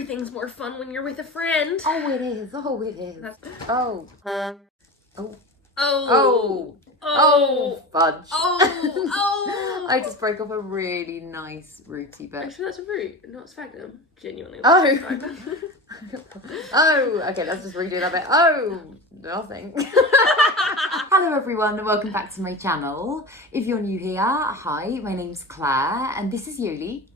Everything's more fun when you're with a friend. Oh, it is. Oh, it is. Oh. Oh. Oh. Oh, fudge. Oh. I just broke off a really nice rooty bit. Actually, that's a root, not sphagnum. Genuinely. Oh. Sphagnum. Oh, okay, let's just redo that bit. Oh, nothing. Hello everyone, and welcome back to my channel. If you're new here, hi, my name's Claire, and this is Yoli.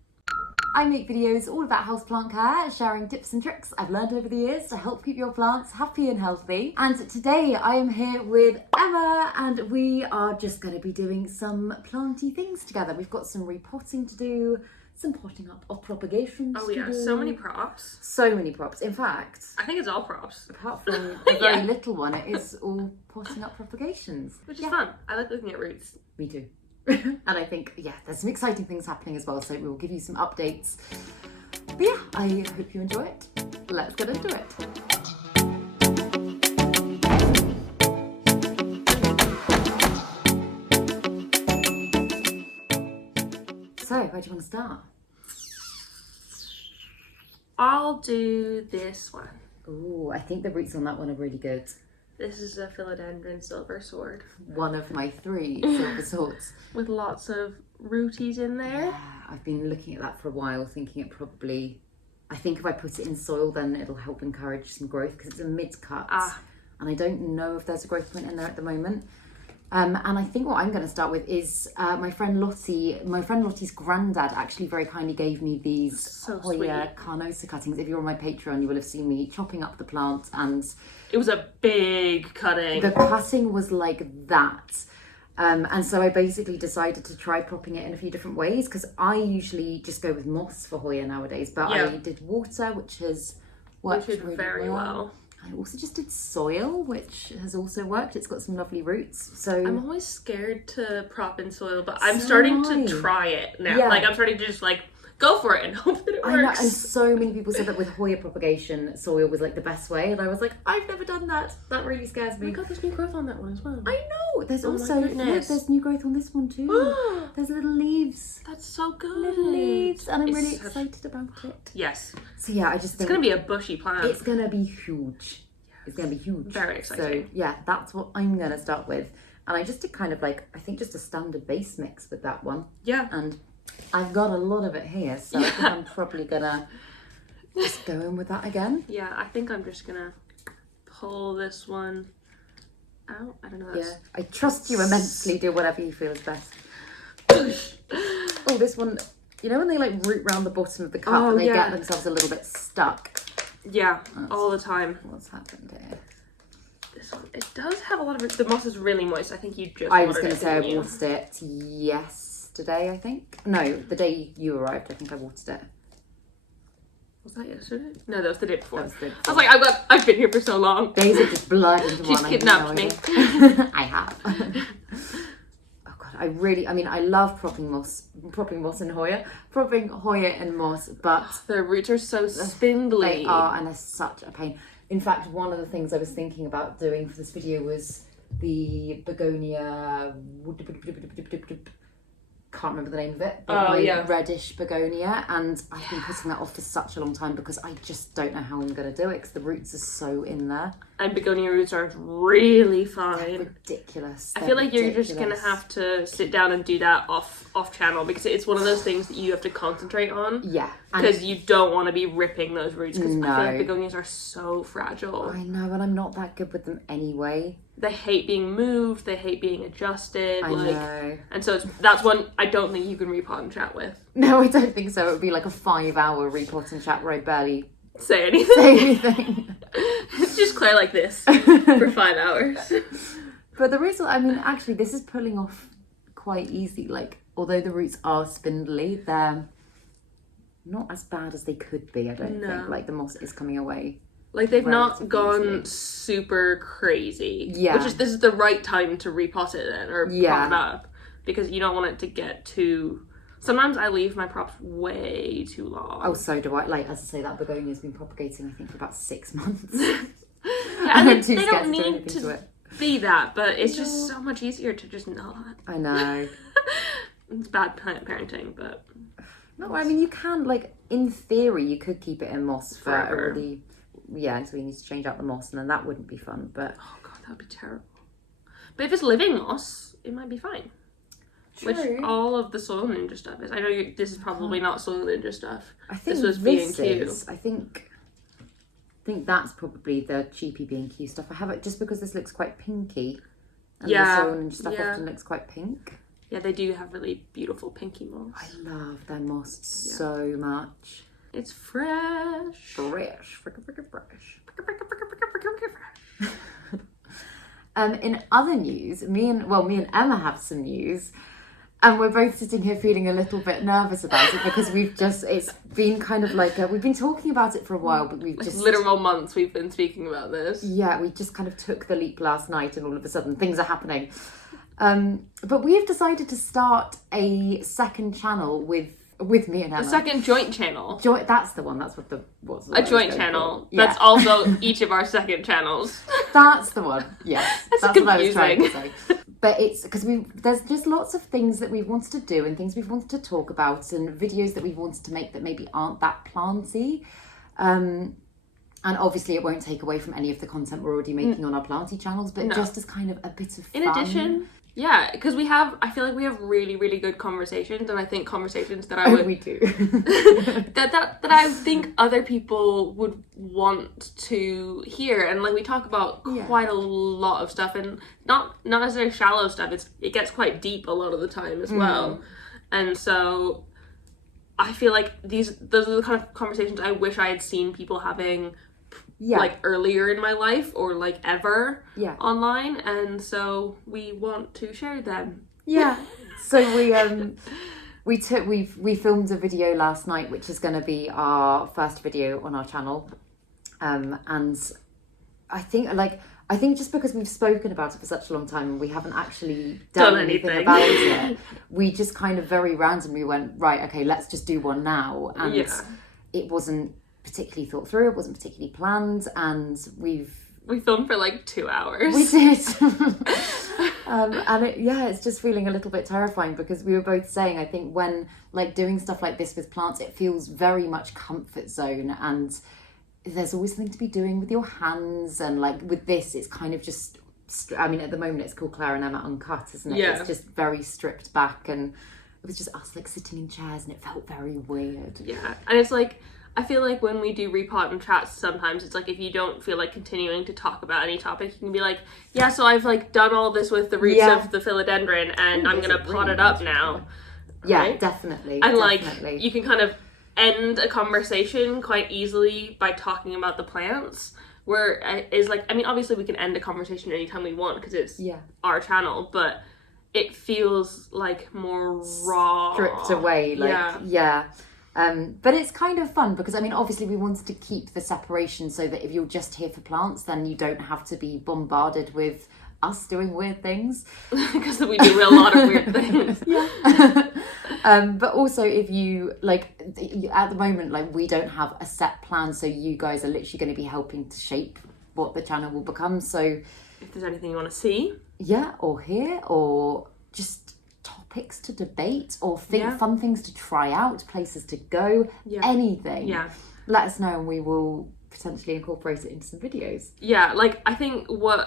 I make videos all about houseplant care, sharing tips and tricks I've learned over the years to help keep your plants happy and healthy. And today I am here with Emma, and we are just going to be doing some planty things together. We've got some repotting to do, some potting up of propagations Oh to yeah, do. so many props. So many props. In fact, I think it's all props. apart from the very Yeah. little one, it is all potting up propagations. Which is fun. I like looking at roots. Me too. And I think, yeah, there's some exciting things happening as well, so we will give you some updates. But yeah, I hope you enjoy it. Let's get into it. So, where do you want to start? I'll do this one. Ooh, I think the roots on that one are really good. This is a philodendron silver sword. One of my 3 silver swords. With lots of rooties in there. Yeah, I've been looking at that for a while, thinking it probably... I think if I put it in soil, then it'll help encourage some growth, because it's a mid-cut. And I don't know if there's a growth point in there at the moment. And I think what I'm going to start with is my friend Lottie. My friend Lottie's granddad actually very kindly gave me these So Hoya sweet. carnosa cuttings. If you're on my Patreon, you will have seen me chopping up the plant, and It was a big cutting. the cutting was like that. And so I basically decided to try propping it in a few different ways, because I usually just go with moss for Hoya nowadays, but Yeah. I did water, which has worked Which is really very well. I also just did soil, which has also worked. It's got some lovely roots. So I'm always scared to prop in soil, but I'm So starting am I. to try it now. Yeah. Like I'm starting to just like go for it and hope that it I know, works. and so many people said that with Hoya propagation, soil was like the best way, and I was like, I've never done that. That really scares We me. got this new growth on that one as well. I know. There's Oh my also look, goodness. there's new growth on this one too. There's little leaves. That's so good. Little leaves, and I'm It's really such- excited about it. Yes. So yeah, I just It's think gonna be a bushy plant. it's gonna be huge. It's gonna be huge. Very exciting. So yeah, that's what I'm gonna start with. And I just did kind of like, I think just a standard base mix with that one. Yeah. And I've got a lot of it here, so I think I'm probably gonna just go in with that again. Yeah, I think I'm just gonna pull this one out. I don't know. Yeah, I trust you immensely. Do whatever you feel is best. Oh, this one, you know when they like root round the bottom of the cup, Oh, and they yeah. get themselves a little bit stuck. Yeah, all the time. What's happened here? This one, it does have a lot of. The moss is really moist. I think you just. I was watered going to it, say I didn't you? watered it yesterday, I think. No, the day you arrived, I think I watered it. Was that yesterday? No, that was the day before. That was the I was like, I've been here for so long. days have just blurred into She's one. kidnapped me. I have. Oh god, I love propping moss in Hoya, propping Hoya and moss, but The roots are so spindly. they are, and they're such a pain. In fact, one of the things I was thinking about doing for this video was the begonia. Can't remember the name of it, but Oh, yeah. reddish begonia, and I've been putting that off for such a long time because I just don't know how I'm going to do it because the roots are so in there. And begonia roots are really fine. Ridiculous. I They're feel like you're just gonna ridiculous. have to sit down and do that off channel, because it's one of those things that you have to concentrate on. Yeah, and Because you don't want to be ripping those roots, because I feel like No. begonias are so fragile. I know, and I'm not that good with them anyway. They hate being moved, they hate being adjusted. I like, know. And so that's one I don't think you can repot and chat with. No, I don't think so. It would be like a 5-hour repot and chat where I barely Say anything. say anything. It's just Claire like this for 5 hours. But the roots, I mean, actually, this is pulling off quite easy. Like, although the roots are spindly, they're not as bad as they could be, I don't No. think. Like, the moss is coming away. Like they've not Relatively gone easily. super crazy. Yeah. Which is, this is the right time to repot it then, or Yeah. prop it up. Because you don't want it to get too... Sometimes I leave my props way too long. Oh, so do I. Like, as I say, that begonia's been propagating, I think, for about 6 months. Yeah, and and I'm too they scared don't to do need anything to it. be that, but it's just so much easier to just not. I know. It's bad parenting, but No, I mean, you can, like, in theory, you could keep it in moss for Forever. a really... Yeah, so we need to change out the moss, and then that wouldn't be fun, but... Oh god, that would be terrible. But if it's living moss, it might be fine. True. Which all of the Soil Ninja stuff is. I know this is probably not Soil Ninja stuff. I think this was B&Q. I think that's probably the cheapy B&Q stuff. I have it just because this looks quite pinky. And the Soil Ninja stuff often looks quite pink. Yeah, they do have really beautiful pinky moss. I love their moss so much. It's fresh. Fresh. In other news, me and Emma have some news. And we're both sitting here feeling a little bit nervous about it because it's been kind of like, we've been talking about it for a while, but we've just... Literal months we've been speaking about this. Yeah, we just kind of took the leap last night and all of a sudden things are happening. But we've decided to start a second channel with me and Emma. A second joint channel. That's the one, that's what's a joint channel. Yeah. That's also each of our second channels. That's the one, yes. That's confusing. What I was trying to say. But it's because there's just lots of things that we've wanted to do and things we've wanted to talk about and videos that we've wanted to make that maybe aren't that planty. And obviously it won't take away from any of the content we're already making on our planty channels, but just as kind of a bit of fun. In addition, yeah, because I feel like we have really, really good conversations, and I think conversations that I would... we do. that I think other people would want to hear, and like we talk about quite a lot of stuff, and not necessarily shallow stuff, it gets quite deep a lot of the time as well, and so I feel like those are the kind of conversations I wish I had seen people having like earlier in my life or like ever online, and so we want to share them. So we filmed a video last night, which is going to be our first video on our channel, and I think just because we've spoken about it for such a long time and we haven't actually done anything about it, we just kind of very randomly went, right, okay, let's just do one now, and it wasn't particularly thought through, it wasn't particularly planned, and we filmed for like 2 hours. We did. And it's just feeling a little bit terrifying because we were both saying, I think when like doing stuff like this with plants, it feels very much comfort zone, and there's always something to be doing with your hands, and like with this it's kind of just, I mean at the moment it's called Claire and Emma Uncut, isn't it? It's just very stripped back, and it was just us like sitting in chairs, and it felt very weird. And it's like, I feel like when we do Repot and chats, sometimes it's like if you don't feel like continuing to talk about any topic, you can be like, yeah, so I've like done all this with the roots of the philodendron, and I'm gonna pot it up now. Yeah, definitely. And like you can kind of end a conversation quite easily by talking about the plants. Where is like, I mean, obviously we can end a conversation anytime we want because it's our channel, but it feels like more raw, stripped away. But it's kind of fun because, I mean, obviously we wanted to keep the separation so that if you're just here for plants, then you don't have to be bombarded with us doing weird things. Because we do a lot of weird things. But also if you, like, at the moment, like, we don't have a set plan, so you guys are literally going to be helping to shape what the channel will become. So if there's anything you want to see. Or hear, or just topics to debate, or fun things to try out, places to go, anything. Let us know and we will potentially incorporate it into some videos. Like I think one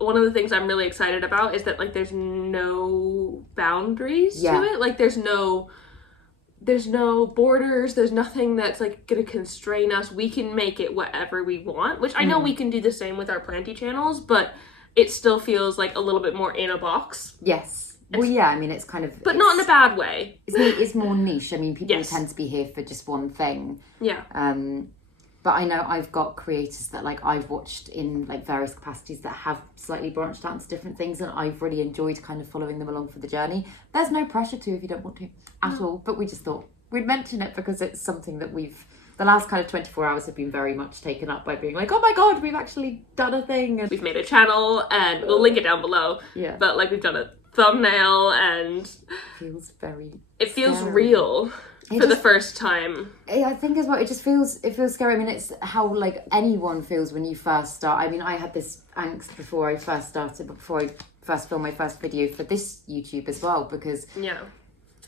of the things I'm really excited about is that like there's no boundaries to it. Like there's no borders, there's nothing that's like gonna constrain us. We can make it whatever we want, which I know we can do the same with our planty channels, but it still feels like a little bit more in a box. Yes. Well, I mean, it's kind of... But not in a bad way. It's more niche. I mean, people tend to be here for just one thing. But I know I've got creators that, like, I've watched in, like, various capacities that have slightly branched out into different things, and I've really enjoyed kind of following them along for the journey. There's no pressure to if you don't want to at all, but we just thought we'd mention it because it's something that the last kind of 24 hours have been very much taken up by being like, oh my god, we've actually done a thing. And we've made a channel, and we'll link it down below. But, like, we've done a thumbnail, and it feels scary. Real for the first time. I think as well, it feels scary. I mean, it's how like anyone feels when you first start. I mean, I had this angst before I first filmed my first video for this YouTube as well, because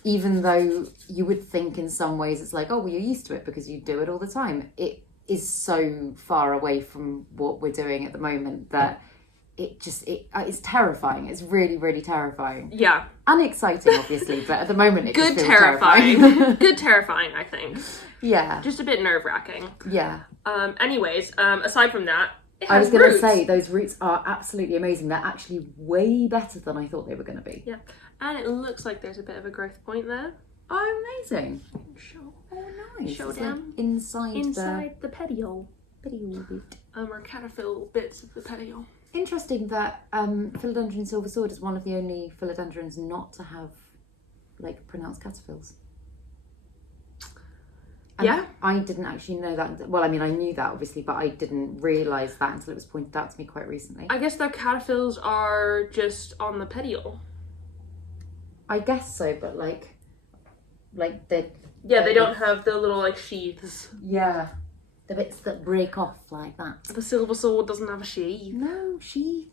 even though you would think in some ways it's like, oh, well, you're used to it because you do it all the time. It is so far away from what we're doing at the moment that it's terrifying. It's really, really terrifying. Yeah. And exciting, obviously, but at the moment it good just feels terrifying. Good terrifying, I think. Yeah. Just a bit nerve-wracking. Yeah. Anyways, aside from that, I was going to say, those roots are absolutely amazing. They're actually way better than I thought they were going to be. Yeah. And it looks like there's a bit of a growth point there. Oh, amazing. Oh, nice. Show it's down. Like inside the petiole. Petiole bit. Or caterpillar bits of the petiole. Interesting that philodendron silver sword is one of the only philodendrons not to have, like, pronounced caterpillars. Yeah. I didn't actually know that. Well, I mean, I knew that, obviously, but I didn't realise that until it was pointed out to me quite recently. I guess their caterpillars are just on the petiole. I guess so, but, like the... Yeah, they don't have the little, like, sheaths. Yeah. The bits that break off like that. The silver sword doesn't have a sheath. No, sheath.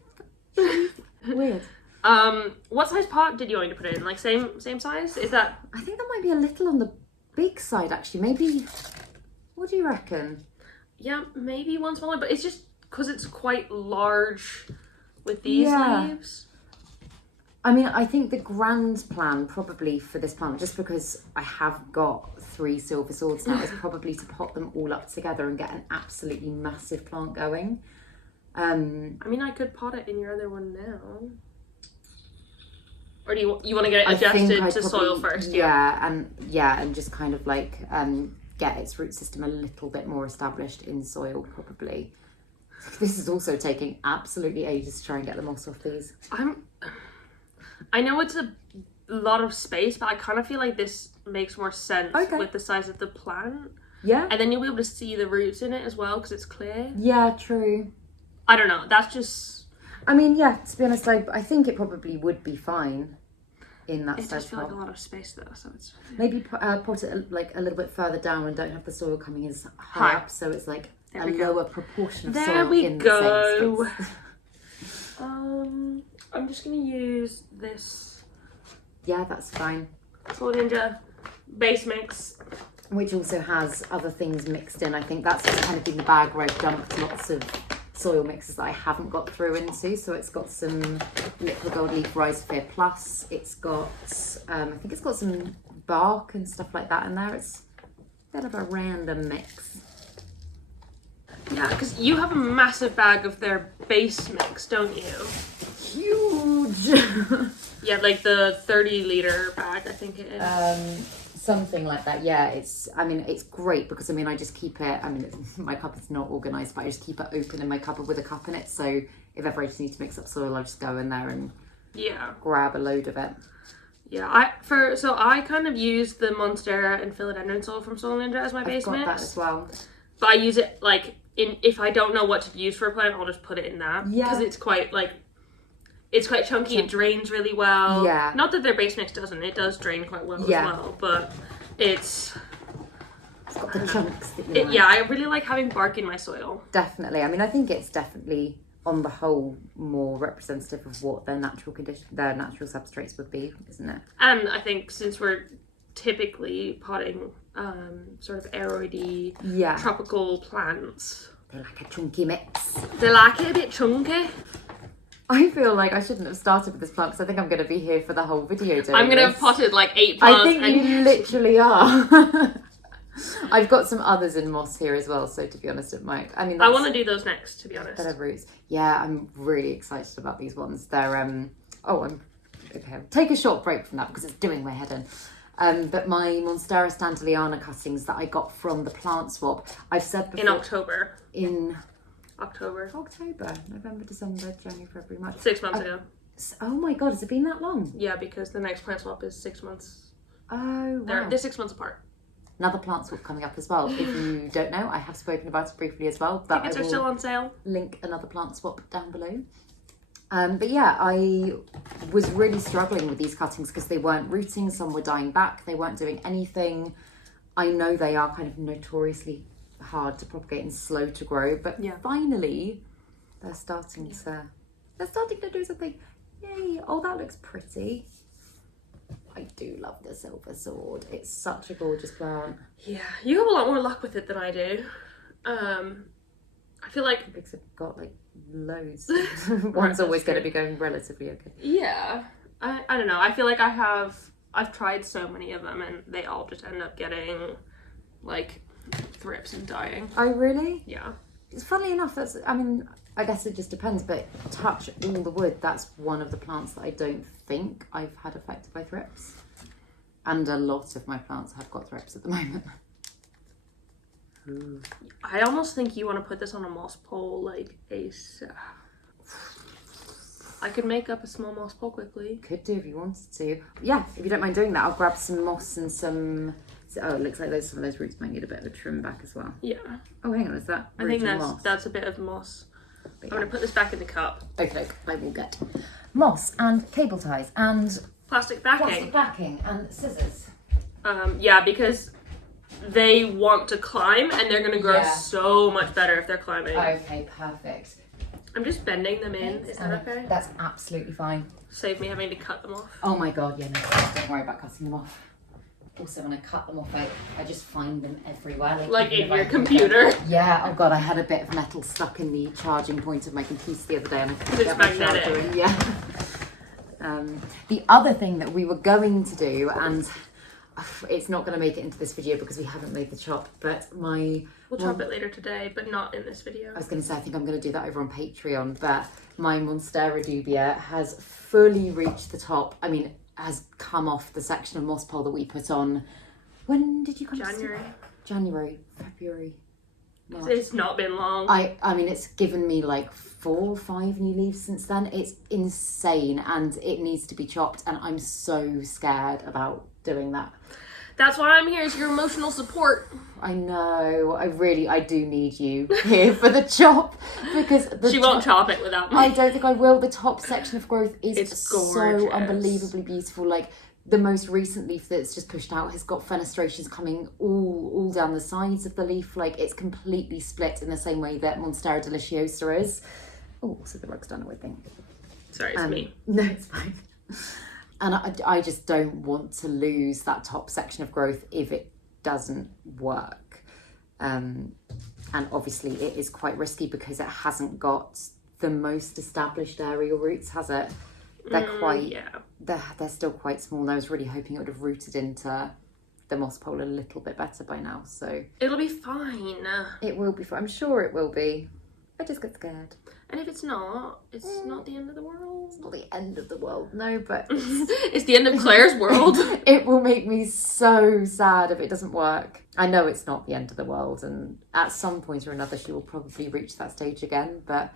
Weird. What size pot did you want me to put it in? Like, same size? Is that... I think that might be a little on the big side, actually. Maybe... What do you reckon? Yeah, maybe one smaller, but it's just because it's quite large with these leaves. I mean, I think the grand plan probably for this plant, just because I have got 3 silver swords now, is probably to pot them all up together and get an absolutely massive plant going. I mean, I could pot it in your other one now. Or do you want to get it adjusted to soil first? Yeah, and just kind of like get its root system a little bit more established in soil, probably. This is also taking absolutely ages to try and get the moss off these. I know it's a lot of space, but I kind of feel like this makes more sense with the size of the plant. Yeah. And then you'll be able to see the roots in it as well because it's clear. Yeah, true. I don't know. That's just... I mean, yeah, to be honest, I think it probably would be fine in that size pot. It does feel like a lot of space though, so it's... Maybe pot it like a little bit further down and don't have the soil coming as high up, so it's like a lower proportion of soil in the same space. I'm just going to use this... Yeah, that's fine. Soil Ninja base mix. Which also has other things mixed in. I think that's just kind of been the bag where I've dumped lots of soil mixes that I haven't got through into. So it's got some liquid gold leaf rhizosphere plus. It's got, I think it's got some bark and stuff like that in there. It's a bit of a random mix. Yeah, because you have a massive bag of their base mix, don't you? Huge! Yeah, like the 30-litre bag, I think it is. Something like that, yeah. It's great because, I just keep it, my cupboard's not organised, but I just keep it open in my cupboard with a cup in it. So if ever I just need to mix up soil, I'll just go in there and grab a load of it. Yeah, I kind of use the Monstera and Philodendron soil from Soil Ninja as my base mix. I've got that as well. But I use it, like, if I don't know what to use for a plant, I'll just put it in that. Yeah. Because it's quite, like... It's quite chunky, it drains really well. Yeah. Not that their base mix doesn't, it does drain quite well as well, but it's got the chunks that you like. Yeah, I really like having bark in my soil. Definitely. I think it's definitely, on the whole, more representative of what their natural substrates would be, isn't it? And I think since we're typically potting sort of aroidy tropical plants. They like a chunky mix. They like it a bit chunky. I feel like I shouldn't have started with this plant because I think I'm going to be here for the whole video doing I'm going to have potted like 8 plants. I think you literally are. I've got some others in moss here as well, so to be honest, it might... I want to do those next, to be honest. Better roots. Yeah, I'm really excited about these ones. They're... okay. Take a short break from that because it's doing my head in. But my Monstera standeliana cuttings that I got from the plant swap, I've said before... In October. October, November, December, January, February, March. 6 months ago. Oh my god, has it been that long? Yeah, because the next plant swap is 6 months. Oh, wow. They're 6 months apart. Another plant swap coming up as well. If you don't know, I have spoken about it briefly as well. But Tickets are still on sale. Link another plant swap down below. But yeah, I was really struggling with these cuttings because they weren't rooting. Some were dying back. They weren't doing anything. I know they are kind of notoriously hard to propagate and slow to grow, but finally they're starting to do something. Yay! Oh, that looks pretty. I do love the silver sword. It's such a gorgeous plant. Yeah, you have a lot more luck with it than I do. I feel like because I've got like loads. One's always going to be going relatively okay. Yeah, I don't know. I feel like I've tried so many of them and they all just end up getting like thrips and dying. Oh really? Yeah. It's funnily enough, I guess it just depends, but touch all the wood, that's one of the plants that I don't think I've had affected by thrips. And a lot of my plants have got thrips at the moment. I almost think you want to put this on a moss pole like ASAP. I could make up a small moss pole quickly. Could do if you wanted to. Yeah, if you don't mind doing that, I'll grab some moss and some... Oh, it looks like some of those roots might need a bit of a trim back as well. Yeah. Oh, hang on, is that I think that's a bit of moss. I'm going to put this back in the cup. Okay, I will get moss and cable ties and... Plastic backing. Plastic backing and scissors. Yeah, because they want to climb and they're going to grow so much better if they're climbing. Okay, perfect. I'm just bending them in. Is that okay? That's absolutely fine. Save me having to cut them off. Oh my god, yeah, no, don't worry about cutting them off. Also, when I cut them off, I just find them everywhere. Like in your computer? Yeah, oh god, I had a bit of metal stuck in the charging point of my computer the other day and I couldn't get my charger in. Yeah. The other thing that we were going to do, and it's not going to make it into this video because we haven't made the chop, but we'll chop it later today, but not in this video. I was going to say, I think I'm going to do that over on Patreon, but my Monstera dubia has fully reached the top. I mean, has come off the section of moss pole that we put on. When did you come? January, February, March. It's not been long. I mean, it's given me like 4 or 5 new leaves since then. It's insane and it needs to be chopped and I'm so scared about doing that. That's why I'm here, is your emotional support. I know. I do need you here for the chop because she won't chop it without me. I don't think I will. The top section of growth is gorgeous. So unbelievably beautiful. Like the most recent leaf that's just pushed out has got fenestrations coming all down the sides of the leaf. Like it's completely split in the same way that Monstera deliciosa is. Oh, so the rug's done, I think. Sorry, it's me. No, it's fine. And I just don't want to lose that top section of growth if it doesn't work. And obviously it is quite risky because it hasn't got the most established aerial roots, has it? They're they're still quite small. And I was really hoping it would have rooted into the moss pole a little bit better by now. So it'll be fine. It will be fine. I'm sure it will be. I just get scared. And if it's not the end of the world. It's not the end of the world, no, but it's the end of Claire's world. It will make me so sad if it doesn't work. I know it's not the end of the world, and at some point or another she will probably reach that stage again, but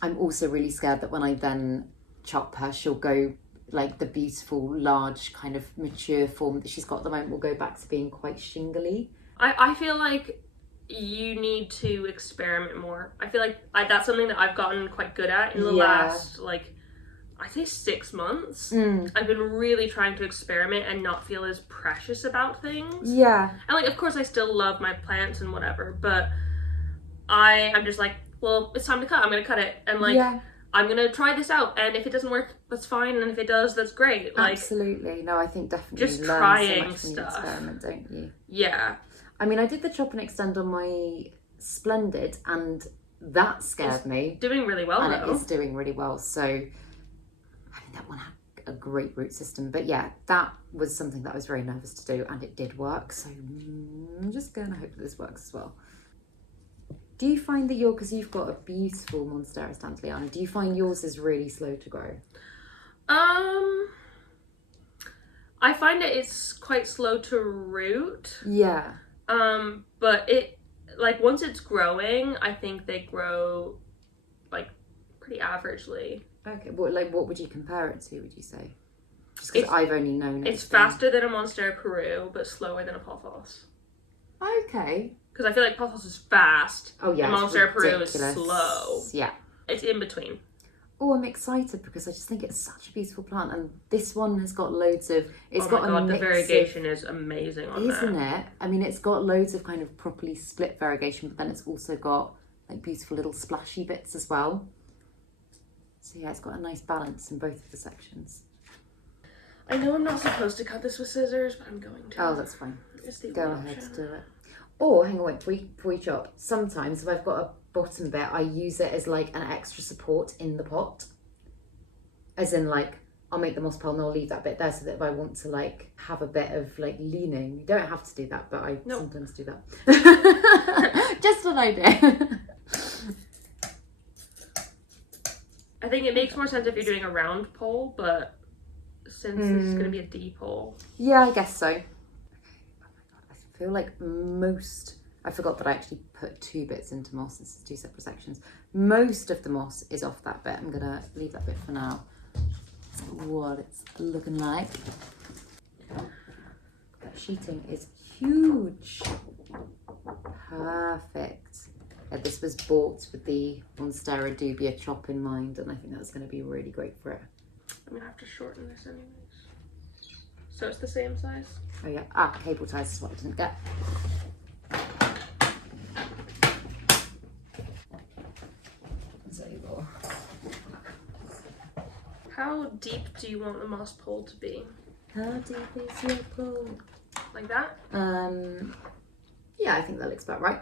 I'm also really scared that when I then chop her, she'll go like the beautiful, large, kind of mature form that she's got at the moment will go back to being quite shingly. I feel like you need to experiment more. I feel like that's something that I've gotten quite good at in the last, like, I'd say 6 months. I've been really trying to experiment and not feel as precious about things. Yeah. And, like, of course I still love my plants and whatever, but I'm just like, well, it's time to cut. I'm going to cut it. And, like, I'm going to try this out. And if it doesn't work, that's fine. And if it does, that's great. Like, absolutely. No, I think definitely just learn trying so much from stuff. the experiment, don't you? Yeah. I mean, I did the chop and extend on my Splendid and that scared me. Doing really well, and though. it is doing really well. So, I mean, that one had a great root system. But yeah, that was something that I was very nervous to do and it did work. So I'm just going to hope that this works as well. Do you find that because you've got a beautiful Monstera Stantliana, do you find yours is really slow to grow? I find that it's quite slow to root. Yeah. But it, like, once it's growing, I think they grow, like, pretty averagely. Okay, what would you compare it to, would you say? Just because I've only known it. It's faster than a Monstera Peru, but slower than a Pothos. Okay. Because I feel like Pothos is fast. Oh, yeah. And Monstera Peru is slow. Yeah. It's in between. Oh, I'm excited because I just think it's such a beautiful plant, and this one has got loads of. It's oh got my god, a mix the variegation is amazing on isn't it? I mean, it's got loads of kind of properly split variegation, but then it's also got like beautiful little splashy bits as well. So yeah, it's got a nice balance in both of the sections. I know I'm not supposed to cut this with scissors, but I'm going to. Oh, that's fine. Go ahead option. to do it. Or, hang on, wait, before you chop, sometimes if I've got a bottom bit, I use it as like an extra support in the pot. As in, like, I'll make the moss pole and I'll leave that bit there so that if I want to, like, have a bit of, like, leaning, you don't have to do that, but I sometimes do that. Just an idea. I think it makes more sense if you're doing a round pole, but since this is going to be a D pole. Yeah, I guess so. Oh my god, I feel like I forgot that I actually put 2 bits into moss. This is 2 separate sections. Most of the moss is off that bit. I'm going to leave that bit for now. What it's looking like. That sheeting is huge. Perfect. Yeah, this was bought with the Monstera dubia chop in mind, and I think that's going to be really great for it. I'm going to have to shorten this anyways. So it's the same size? Oh yeah, cable ties is what I didn't get. How deep do you want the moss pole to be? How deep is your pole? Like that? Yeah, I think that looks about right.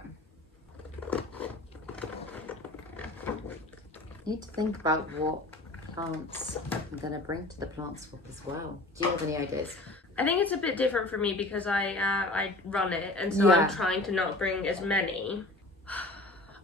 Need to think about what plants I'm going to bring to the plant swap as well. Do you have any ideas? I think it's a bit different for me because I run it, and so I'm trying to not bring as many.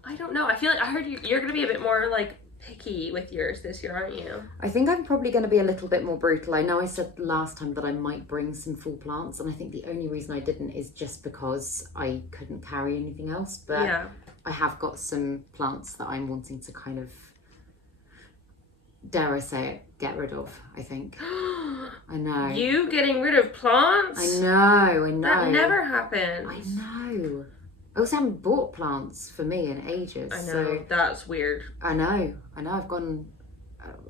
I don't know. I feel like I heard you're going to be a bit more like picky with yours this year, aren't you? I think I'm probably going to be a little bit more brutal. I know I said last time that I might bring some full plants, and I think the only reason I didn't is just because I couldn't carry anything else. But yeah. I have got some plants that I'm wanting to kind of, dare I say it, get rid of, I think. I know. You getting rid of plants? I know. That never happens. I know. I also haven't bought plants for me in ages. I know, so that's weird. I know.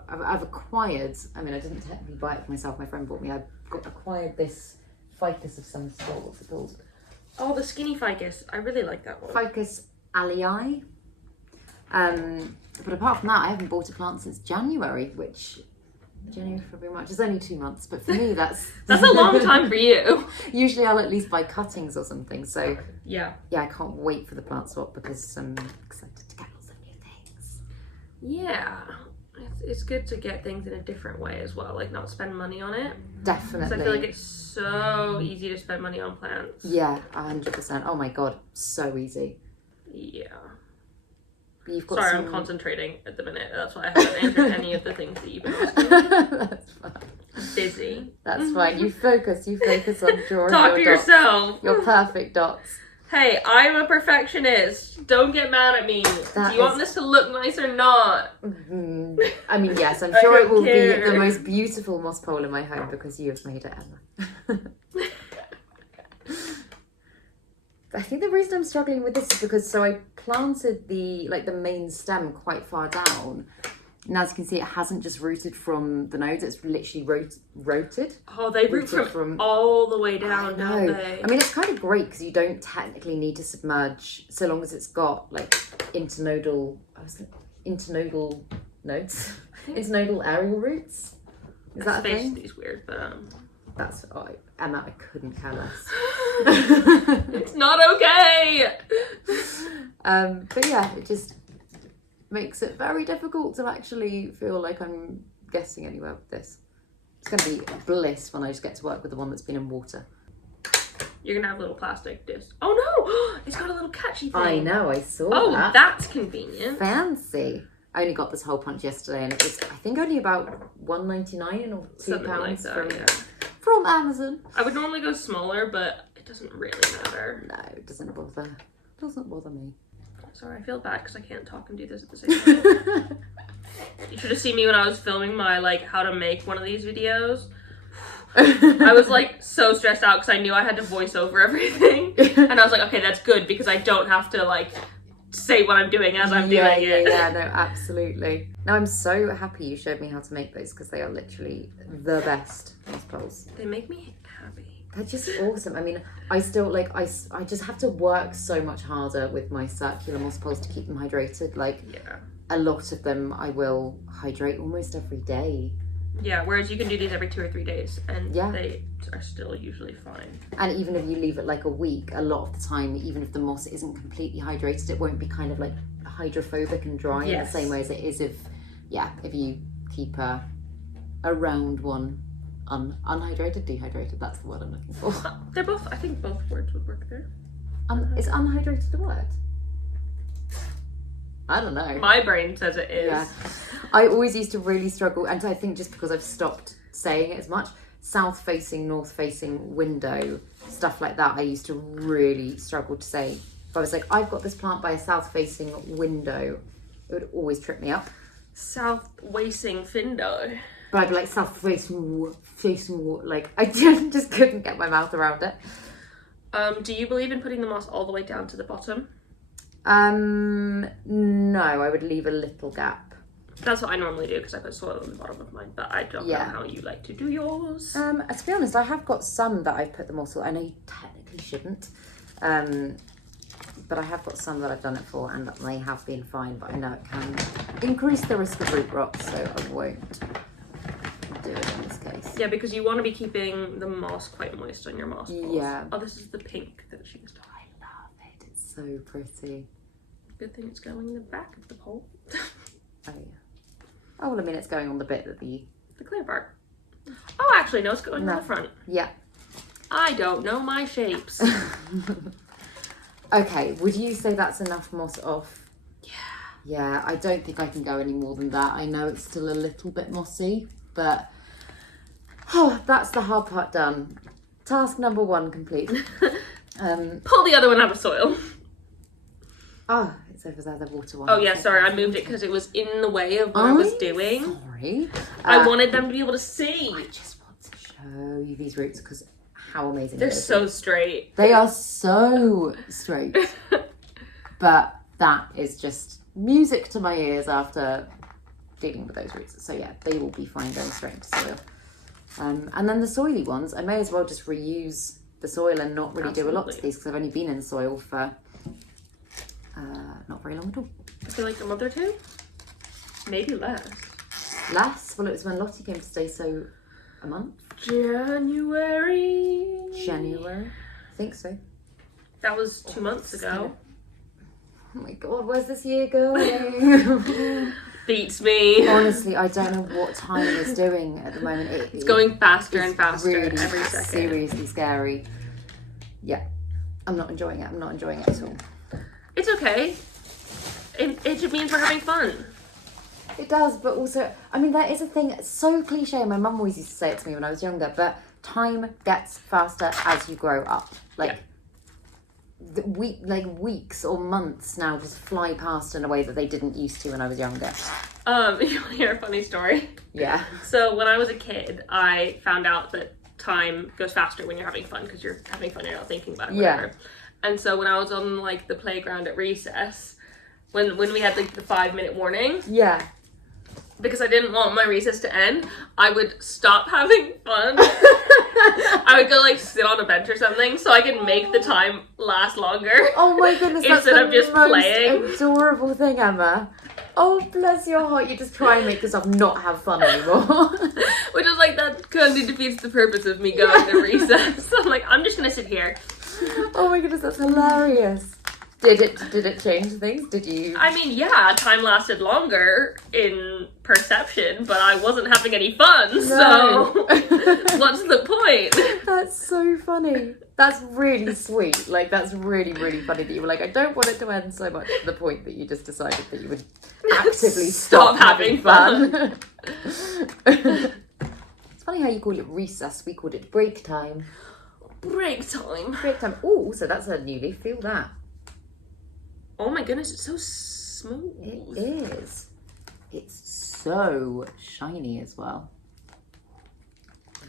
I've acquired, I mean, I didn't technically buy it for myself. My friend bought me. I acquired this ficus of some sort. What's it called? Oh, the skinny ficus. I really like that one. Ficus alii. But apart from that, I haven't bought a plant since January, which January, February, March is only 2 months. But for me, that's a long time for you. Usually, I'll at least buy cuttings or something. So yeah, I can't wait for the plant swap because I'm excited to get lots of new things. Yeah, it's good to get things in a different way as well, like not spend money on it. Definitely. Because I feel like it's so easy to spend money on plants. Yeah, 100%. Oh my god, so easy. Yeah. You've got Sorry, I'm concentrating at the minute. That's why I haven't answered any of the things that you've been asking. That's fine. I'm busy. That's fine. You focus on drawing Talk to yourself. Your perfect dots. Hey, I'm a perfectionist. Don't get mad at me. Do you want this to look nice or not? I mean, yes, I'm sure it will be the most beautiful moss pole in my home because you have made it, Emma. I think the reason I'm struggling with this is because I planted the main stem quite far down, and as you can see, it hasn't just rooted from the nodes; it's literally roted. Oh, they root from all the way down, don't they? I mean, it's kind of great because you don't technically need to submerge so long as it's got like internodal nodes, internodal aerial roots. Is that a thing? It's weird, but that's Emma, I couldn't care less. It's not okay. But yeah, it just makes it very difficult to actually feel like I'm getting anywhere with this. It's going to be bliss when I just get to work with the one that's been in water. You're going to have little plastic discs. Oh no! It's got a little catchy thing. I know, I saw that. Oh, that's convenient. Fancy. I only got this whole punch yesterday and it was, I think, only about $1.99 or £2 like that, from Amazon. I would normally go smaller, but it doesn't really matter. No, it doesn't bother. It doesn't bother me. Sorry, I feel bad because I can't talk and do this at the same time. You should have seen me when I was filming my how to make one of these videos. I was so stressed out because I knew I had to voice over everything, and I was like, okay, that's good because I don't have to say what I'm doing as I'm doing it. Yeah, no, absolutely. No, I'm so happy you showed me how to make those because they are literally the best moss poles. They make me happy. They're just awesome. I mean, I still I just have to work so much harder with my circular moss poles to keep them hydrated. A lot of them I will hydrate almost every day. Yeah, whereas you can do these every 2 or 3 days, and Yeah. they are still usually fine. And even if you leave it like a week, a lot of the time, even if the moss isn't completely hydrated, it won't be kind of like hydrophobic and dry in the same way as it is if you keep a round one unhydrated, dehydrated, that's the word I'm looking for. They're both, I think both words would work there. Is unhydrated a word? I don't know. My brain says it is. Yeah. I always used to really struggle, and I think just because I've stopped saying it as much, south facing, north facing window, stuff like that, I used to really struggle to say. If I was like, I've got this plant by a south facing window, it would always trip me up. South facing window. But I'd be like, south facing, like, I just couldn't get my mouth around it. Do you believe in putting the moss all the way down to the bottom? No, I would leave a little gap. That's what I normally do because I put soil on the bottom of mine, but I don't know how you like to do yours. To be honest, I have got some that I've put the moss on. I know you technically shouldn't, but I have got some that I've done it for, and they have been fine, but I know it can increase the risk of root rot, so I won't do it in this case. Yeah, because you want to be keeping the moss quite moist on your moss balls. Yeah. Oh, this is the pink that she was talking. I love it. It's so pretty. Good thing it's going in the back of the pole. Oh, yeah. Oh, well, I mean, it's going on the bit that the clear part. Oh, actually, no, it's going on the front. Yeah. I don't know my shapes. Okay, would you say that's enough moss off? Yeah. Yeah, I don't think I can go any more than that. I know it's still a little bit mossy, but that's the hard part done. Task number 1 complete. Pull the other one out of soil. Oh, it's over there, the water one. Oh yeah, sorry, I moved it because it was in the way of what I was doing. Sorry. I wanted them to be able to see. I just want to show you these roots because how amazing they're so straight. They are so straight. But that is just music to my ears after dealing with those roots. So yeah, they will be fine going straight into soil. And then the soily ones, I may as well just reuse the soil and not really do a lot to these because I've only been in soil for not very long at all. I feel like a month or 2, maybe less. Less? Well, it was when Lottie came to stay, so a month. January. I think so. That was 2 months ago. Oh my god, where's this year going? Beats me. Honestly, I don't know what time is doing at the moment. It's going faster and faster really every second. Seriously scary. Yeah, I'm not enjoying it. I'm not enjoying it at all. It's okay. It just means we're having fun. It does, but also, I mean, there is a thing, it's so cliche. My mum always used to say it to me when I was younger, but time gets faster as you grow up. Like, weeks or months now just fly past in a way that they didn't used to when I was younger. You want to hear a funny story? Yeah. So when I was a kid, I found out that time goes faster when you're having fun because you're having fun, you're not thinking about it, whatever. Yeah. And so when I was on like the playground at recess, when we had like the 5-minute warning. Yeah. Because I didn't want my recess to end, I would stop having fun. I would go like sit on a bench or something so I could make the time last longer. Oh my goodness, that's instead of just playing. Adorable thing, Emma. Oh, bless your heart. You just try and make yourself not have fun anymore. Which is like, that kind of defeats the purpose of me going to recess. So I'm like, I'm just going to sit here. Oh my goodness, that's hilarious. Did it change things? Did you? I mean, yeah, time lasted longer in perception, but I wasn't having any fun, no. So what's the point? That's so funny. That's really sweet. Like, that's really, really funny that you were like, I don't want it to end so much to the point that you just decided that you would actively stop having fun. It's funny how you call it recess. We called it break time. Break time. Break time. Oh, so that's a new leaf. Feel that. Oh my goodness, it's so smooth. It is. It's so shiny as well.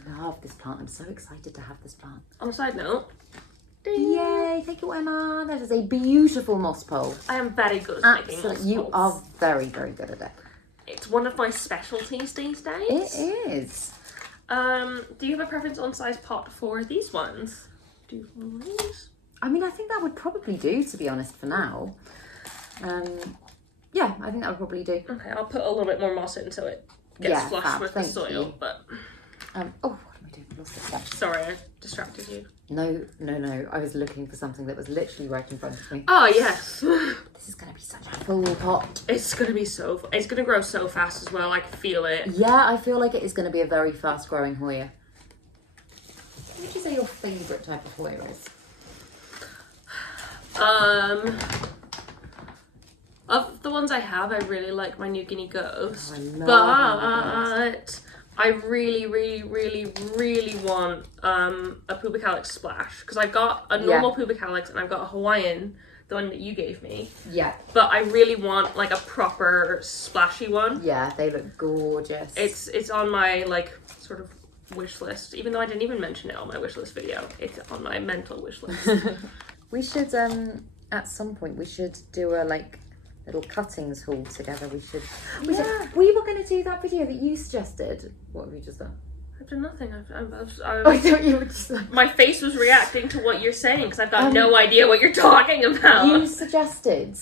I love this plant. I'm so excited to have this plant. On a side note. Ding. Yay, thank you, Emma. That is a beautiful moss pole. I am very good at making moss poles. You are very, very good at it. It's one of my specialties these days. It is. Do you have a preference on size pot for these ones? Do you want these? I mean, I think that would probably do, to be honest, for now. Yeah, I think that would probably do. Okay, I'll put a little bit more moss in so it gets flushed with the soil. But oh, what am I doing? I lost it. Sorry, I distracted you. No. I was looking for something that was literally right in front of me. Oh yes. This is gonna be such a full pot. It's gonna be it's gonna grow so fast as well. I can feel it. Yeah, I feel like it is gonna be a very fast growing Hoya. What would you say your favourite type of Hoya is? Of the ones I have, I really like my New Guinea Ghost. Oh, I love but I really, really, really, really want a Puba Calyx Splash, because I've got a normal Puba Calyx and I've got a Hawaiian, the one that you gave me. Yeah. But I really want like a proper splashy one. Yeah, they look gorgeous. It's on my like sort of wish list, even though I didn't even mention it on my wish list video. It's on my mental wish list. We should at some point we should do a like little cuttings haul together. We were going to do that video that you suggested. What have you just done? I've done nothing. I thought you were just like... My face was reacting to what you're saying because I've got no idea what you're talking about. You suggested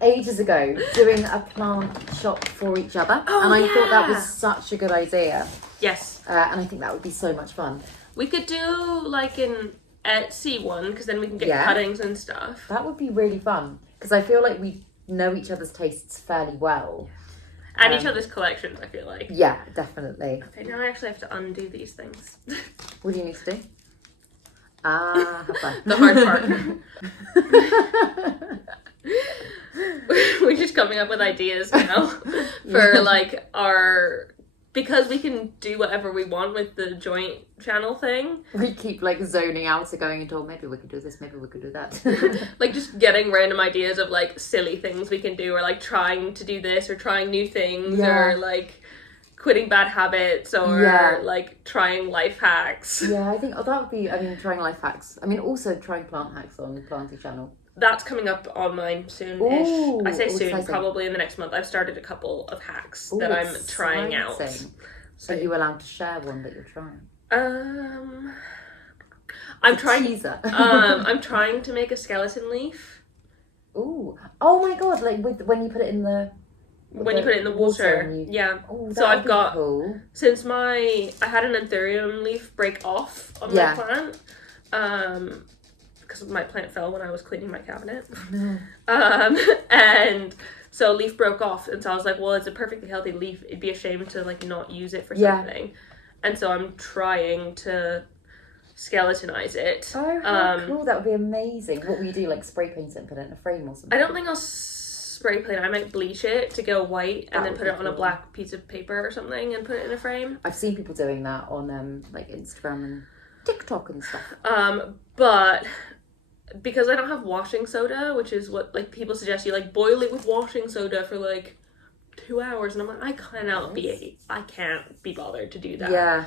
ages ago doing a plant shop for each other, and I thought that was such a good idea. Yes. And I think that would be so much fun. We could do like an Etsy one, because then we can get cuttings and stuff. That would be really fun, because I feel like we know each other's tastes fairly well. And each other's collections, I feel like. Yeah, definitely. Okay, now I actually have to undo these things. What do you need to do? Have fun. The hard part. We're just coming up with ideas now for like because we can do whatever we want with the joint channel thing. We keep like zoning out, going into, maybe we could do this, maybe we could do that. Like just getting random ideas of like silly things we can do, or like trying to do this, or trying new things, or like quitting bad habits, or like trying life hacks. Yeah, I think that would be, trying life hacks. Also trying plant hacks on the Planty channel. That's coming up on mine soon-ish. Ooh, I say soon, exciting. Probably in the next month. I've started a couple of hacks that I'm trying out. So you're allowed to share one that you're trying? I'm trying. Teaser. I'm trying to make a skeleton leaf. Ooh! Oh my god! Like when you put it in the. When you put it in the water, Oh, so I've got cool. Since I had an anthurium leaf break off on my plant, because my plant fell when I was cleaning my cabinet. And so a leaf broke off, and so I was like, well, it's a perfectly healthy leaf. It'd be a shame to like not use it for something. And so I'm trying to skeletonize it. Oh, how cool! That would be amazing. What will you do? Like spray paint it and put it in a frame or something? I don't think I'll spray paint it. I might bleach it to go white and then put it on a black piece of paper or something and put it in a frame. I've seen people doing that on like Instagram and TikTok and stuff. But because I don't have washing soda, which is what like people suggest, you like boil it with washing soda for like 2 hours, and I'm like, I can't be bothered to do that. Yeah.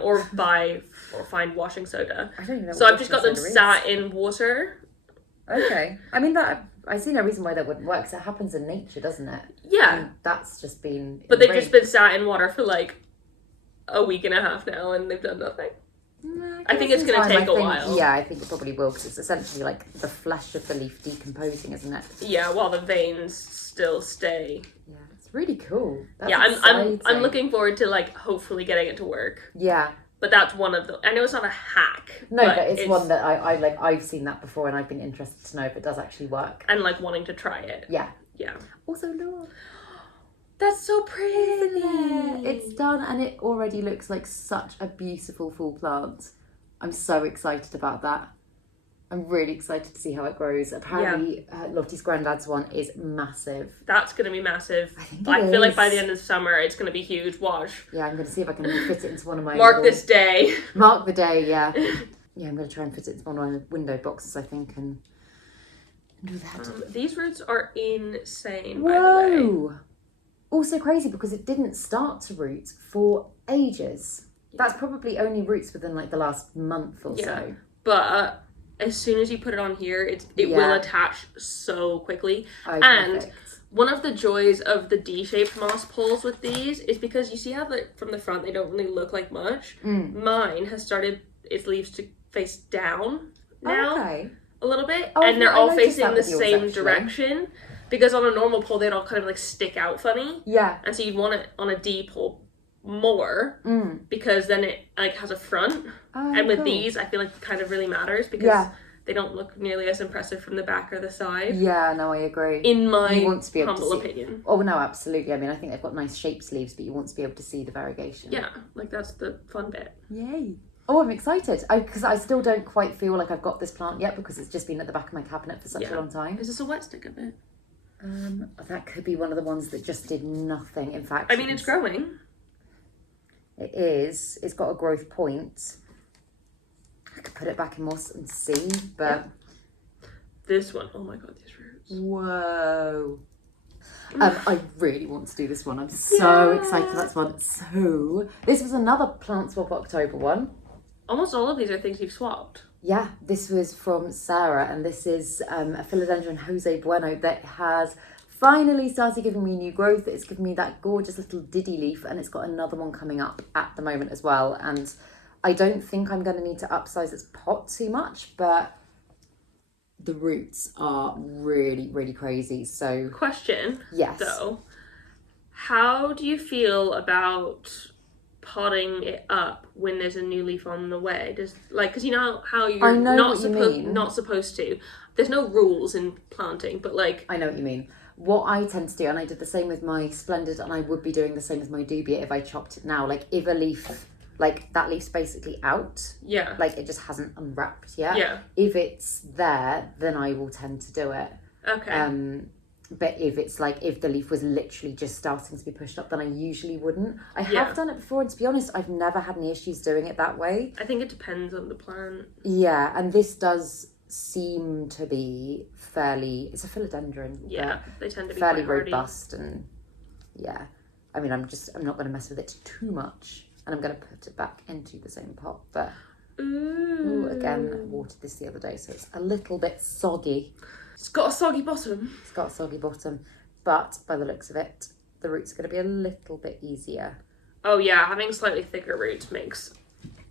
Or buy or find washing soda. I don't even know. So I've just got them sat in water. Okay. I see no reason why that wouldn't work, because it happens in nature, doesn't it? Yeah. And that's just been... But they've just been sat in water for like a week and a half now, and they've done nothing. I think it's going to take a while. Yeah, I think it probably will, because it's essentially like the flesh of the leaf decomposing, isn't it? Yeah, while the veins still stay. Yeah, it's really cool. That's I'm looking forward to like hopefully getting it to work. Yeah. But that's one of the... I know it's not a hack. No, but it's one that I like. I've seen that before, and I've been interested to know if it does actually work. And like wanting to try it. Yeah. Yeah. Also, look. That's so pretty. Isn't it? It's done, and it already looks like such a beautiful full plant. I'm so excited about that. I'm really excited to see how it grows. Apparently, Lottie's granddad's one is massive. That's going to be massive. I feel like by the end of the summer, it's going to be huge. Watch. Yeah, I'm going to see if I can fit it into one of my... Mark this day. Mark the day, yeah. Yeah, I'm going to try and fit it into one of my window boxes, I think, and do that. These roots are insane, Whoa! By the way. Also crazy, because it didn't start to root for ages. Yeah. That's probably only roots within like the last month or so. But... as soon as you put it on here, it will attach so quickly. Oh, and perfect. One of the joys of the D-shaped moss poles with these is because you see how from the front they don't really look like much. Mine has started its leaves to face down now a little bit, and they're all facing the same direction. Because on a normal pole, they'd all kind of like stick out funny. Yeah. And so you'd want it on a D pole more because then it like has a front. Oh, and with cool. these, I feel like it kind of really matters because they don't look nearly as impressive from the back or the side. Yeah, no, I agree. In my you want to be able humble to see... opinion. Oh, no, absolutely. I mean, I think they've got nice shape sleeves, but you want to be able to see the variegation. Yeah, like that's the fun bit. Yay. Oh, I'm excited. Because I still don't quite feel like I've got this plant yet because it's just been at the back of my cabinet for such a long time. Is this a wet stick of it? That could be one of the ones that just did nothing. In fact... I mean, it's growing. It is. It's got a growth point. I could put it back in moss and see, but... Yeah. This one, oh my god, these roots. Whoa. I really want to do this one. I'm so excited for this one. So, this was another Plant Swap October one. Almost all of these are things you've swapped. Yeah, this was from Sarah, and this is a Philodendron Jose Bueno that has finally started giving me new growth. It's given me that gorgeous little diddy leaf, and it's got another one coming up at the moment as well. And I don't think I'm going to need to upsize its pot too much, but the roots are really, really crazy. So, question. Yes. Though, how do you feel about potting it up when there's a new leaf on the way? Because you know how you're not supposed to. There's no rules in planting, but like I know what you mean. What I tend to do, and I did the same with my Splendid, and I would be doing the same with my Dubia if I chopped it now. Like if a leaf, like that leaf's basically out. Yeah. Like it just hasn't unwrapped yet. Yeah. If it's there, then I will tend to do it. Okay. But if it's like, if the leaf was literally just starting to be pushed up, then I usually wouldn't. I have done it before, and to be honest, I've never had any issues doing it that way. I think it depends on the plant. Yeah, and this does seem to be it's a philodendron. Yeah, they tend to be fairly quite hardy. robust, and yeah. I mean, I'm not going to mess with it too much, and I'm going to put it back into the same pot, but... Ooh, again, I watered this the other day, so it's a little bit soggy. It's got a soggy bottom. It's got a soggy bottom, but by the looks of it, the roots are going to be a little bit easier. Oh yeah, having slightly thicker roots makes,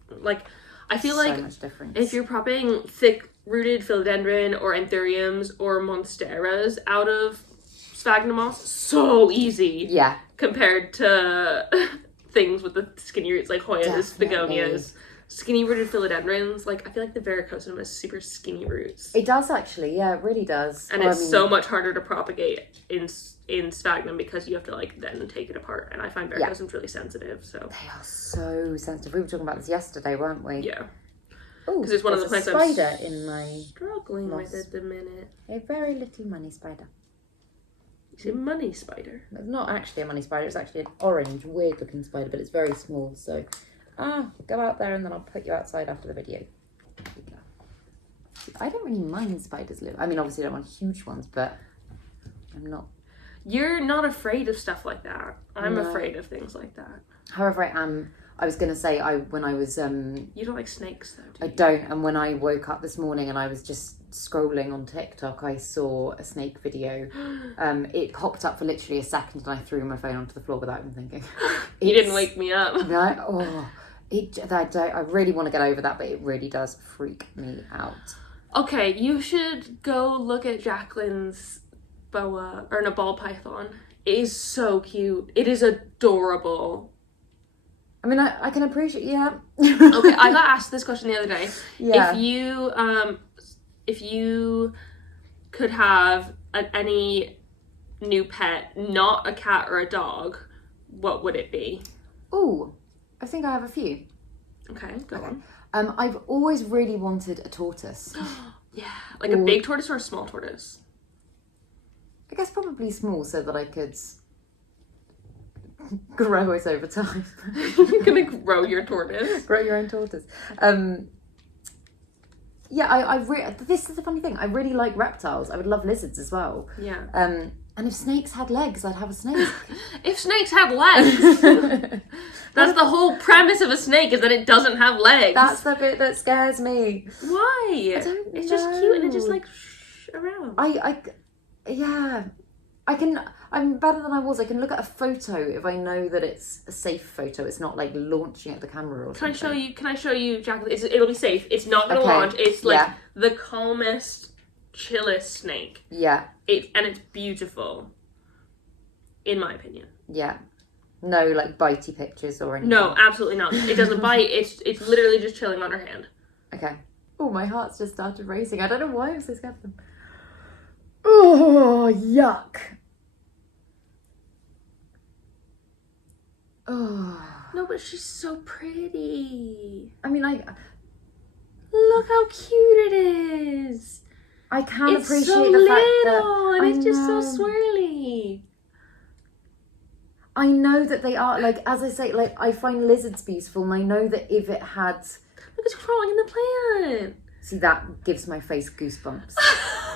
like, I feel so like much difference. If you're propping thick-rooted philodendron or anthuriums or monsteras out of sphagnum moss, so easy. Yeah. Compared to things with the skinny roots like Hoyas, begonias. Skinny-rooted philodendrons, like, I feel like the varicosum has super skinny roots. It does, actually. Yeah, it really does. And it's so much harder to propagate in sphagnum because you have to, like, then take it apart. And I find varicosum's really sensitive, so... They are so sensitive. We were talking about this yesterday, weren't we? Yeah. Because it's one of the plants I'm spider in my struggling with at the minute. A very little money spider. It's a money spider. It's not actually a money spider. It's actually an orange, weird-looking spider, but it's very small, so... go out there and then I'll put you outside after the video. I don't really mind spiders live. I mean, obviously I don't want huge ones, but I'm not. You're not afraid of stuff like that. I'm afraid of things like that. However, I was going to say, when I was... You don't like snakes, though, do you? I don't, and when I woke up this morning and I was just scrolling on TikTok, I saw a snake video. It popped up for literally a second and I threw my phone onto the floor without even thinking. You didn't wake me up. No, I really want to get over that, but it really does freak me out. Okay, you should go look at Jacqueline's boa, or a ball python. It is so cute. It is adorable. I mean, I can appreciate, yeah. Okay, I got asked this question the other day. Yeah. If you could have any new pet, not a cat or a dog, what would it be? Ooh, I think I have a few. Okay, go on. I've always really wanted a tortoise. Yeah, like a big tortoise or a small tortoise? I guess probably small so that I could grow it over time. You're gonna grow your tortoise? Grow your own tortoise. Yeah, this is the funny thing. I really like reptiles. I would love lizards as well. Yeah. And if snakes had legs, I'd have a snake. If snakes had legs! That's the whole premise of a snake, is that it doesn't have legs. That's the bit that scares me. Why? I don't It's know. just cute and it just like around. I'm better than I was. I can look at a photo if I know that it's a safe photo. It's not like launching at the camera or something. Can I show you, Jacqueline? It'll be safe. It's not going to launch. It's like the calmest chillest snake. Yeah. It's beautiful, in my opinion. Yeah. No, like, bitey pictures or anything? No, absolutely not. It doesn't bite. It's literally just chilling on her hand. Okay. Oh, my heart's just started racing. I don't know why I'm so scared of them. Oh, yuck. Oh. No, but she's so pretty. I mean, Look how cute it is. I can It's appreciate so the fact little, that and it's just so know. swirly. I know that they are, like, as I say, like, I find lizards beautiful, and I know that if it had... Look, it's crawling in the plant. See, that gives my face goosebumps.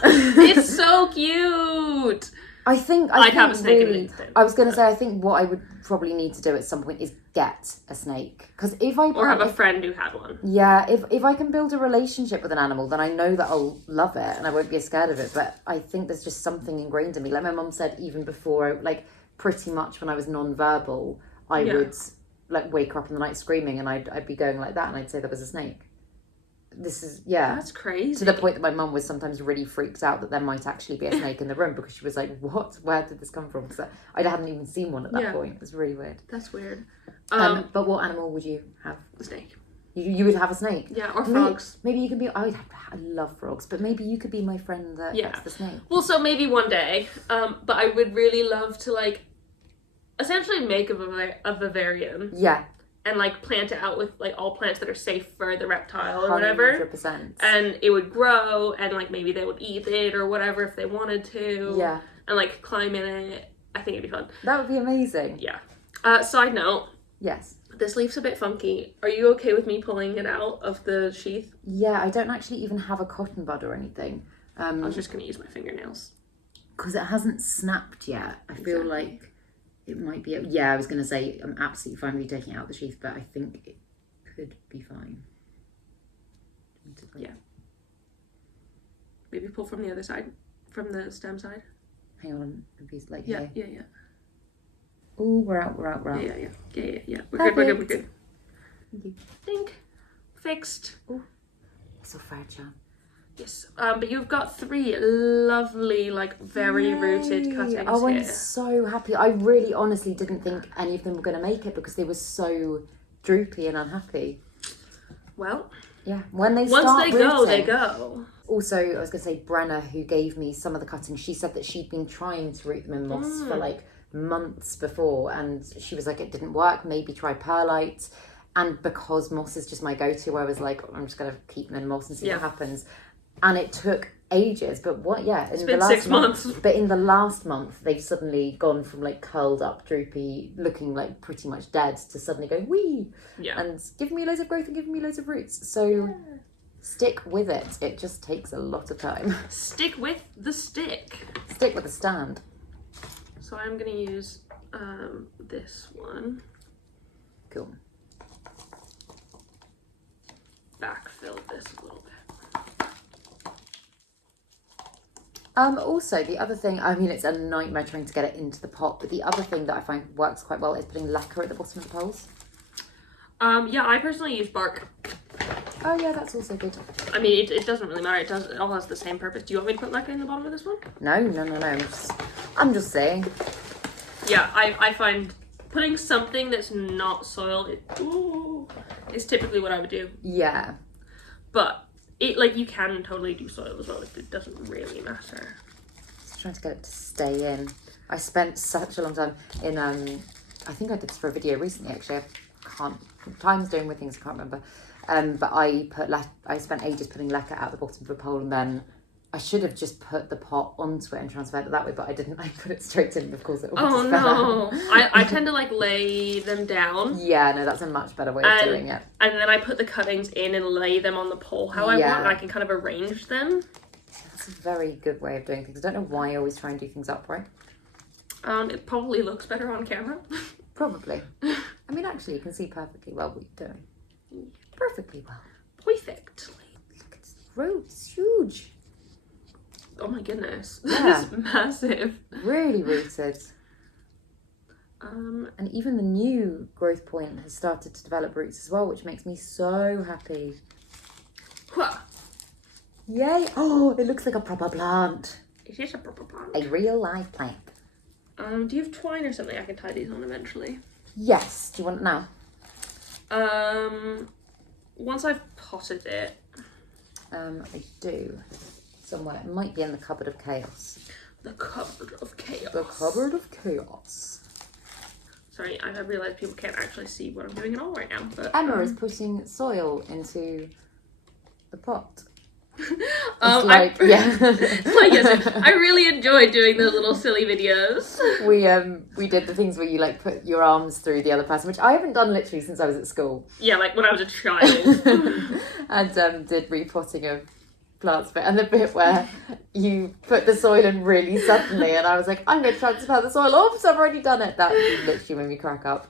It's so cute. I think I'd have a think snake in an really, instant. I was going to say, I think what I would probably need to do at some point is get a snake. Because if I... Or have a friend who had one. Yeah, if I can build a relationship with an animal, then I know that I'll love it, and I won't be scared of it. But I think there's just something ingrained in me. Like my mum said, even before, like, pretty much when I was non-verbal, I would, like, wake her up in the night screaming, and I'd be going like that, and I'd say there was a snake. This is, That's crazy. to the point that my mum was sometimes really freaked out that there might actually be a snake in the room, because she was like, what? Where did this come from? Because I hadn't even seen one at that point. It was really weird. That's weird. But what animal would you have? A snake. You would have a snake? Yeah, or frogs. Maybe you can be... I love frogs, but maybe you could be my friend that gets the snake. Well, so maybe one day. But I would really love to, like, essentially make a vivarium. Yeah. And, like, plant it out with, like, all plants that are safe for the reptile or whatever. 100%. And it would grow, and, like, maybe they would eat it or whatever if they wanted to. Yeah. And, like, climb in it. I think it'd be fun. That would be amazing. Yeah. Side note. Yes. This leaf's a bit funky. Are you okay with me pulling it out of the sheath? Yeah, I don't actually even have a cotton bud or anything. I was just going to use my fingernails. Because it hasn't snapped yet. I feel like it might be... Yeah, I was going to say I'm absolutely fine with you taking it out of the sheath, but I think it could be fine. Yeah. Maybe pull from the other side, from the stem side. Hang on, a piece like yeah, here. Yeah. Oh, we're out. Yeah. We're good. Thank you. Think. Fixed. Oh, it's a fragile. Yes. But you've got 3 lovely, like, very rooted cuttings Oh, I'm here. so happy. I really honestly didn't think any of them were going to make it because they were so droopy and unhappy. Well. Yeah. When they once start they go, rooting, they go. Also, I was going to say, Brenna, who gave me some of the cuttings, she said that she'd been trying to root them in moss for, like, months before, and she was like, it didn't work, maybe try perlite. And because moss is just my go-to, I was like, I'm just going to keep them in moss and see what happens. And it took ages, but it's been 6 months. But in the last month, they've suddenly gone from, like, curled up, droopy, looking like pretty much dead, to suddenly go wee, and giving me loads of growth and giving me loads of roots. So stick with it. It just takes a lot of time. Stick with the stick. Stick with the stand. So I'm gonna use this one. Cool. Backfill this a little bit. Also, the other thing, I mean, it's a nightmare trying to get it into the pot, but the other thing that I find works quite well is putting lacquer at the bottom of the poles. Yeah, I personally use bark. Oh yeah, that's also good. I mean, it doesn't really matter. It all has the same purpose. Do you want me to put lacquer in the bottom of this one? No. I'm just saying. Yeah, I find putting something that's not soil is typically what I would do. Yeah. But like, you can totally do soil as well. It doesn't really matter. Just trying to get it to stay in. I spent such a long time in I think I did this for a video recently actually. Time's doing with things I can't remember. But I spent ages putting lacquer at the bottom of the pole, and then I should have just put the pot onto it and transferred it that way, but I didn't. I put it straight in, of course it all just fell out. I tend to, like, lay them down. Yeah, no, that's a much better way of doing it. And then I put the cuttings in and lay them on the pole how I want, and I can kind of arrange them. That's a very good way of doing things. I don't know why I always try and do things upright. It probably looks better on camera. Probably. I mean, actually, you can see perfectly well what you're doing. Perfectly well. Perfectly. Look at this root. It's huge. Oh my goodness. Yeah. That is massive. Really rooted. And even the new growth point has started to develop roots as well, which makes me so happy. Yay! Oh, it looks like a proper plant. It is a proper plant. A real live plant. Do you have twine or something I can tie these on eventually? Yes. Do you want it now? Once I've potted it. I do. Somewhere. It might be in the cupboard of chaos. The cupboard of chaos. The cupboard of chaos. Sorry, I realised people can't actually see what I'm doing at all right now. But Emma is putting soil into the pot. Yes, I really enjoyed doing those little silly videos. We did the things where you like put your arms through the other person, which I haven't done literally since I was at school. Yeah, like when I was a child. And did repotting of plants bit, and the bit where you put the soil in really suddenly, and I was like, I'm going to transfer the soil. Oops, I've already done it. That literally made me crack up.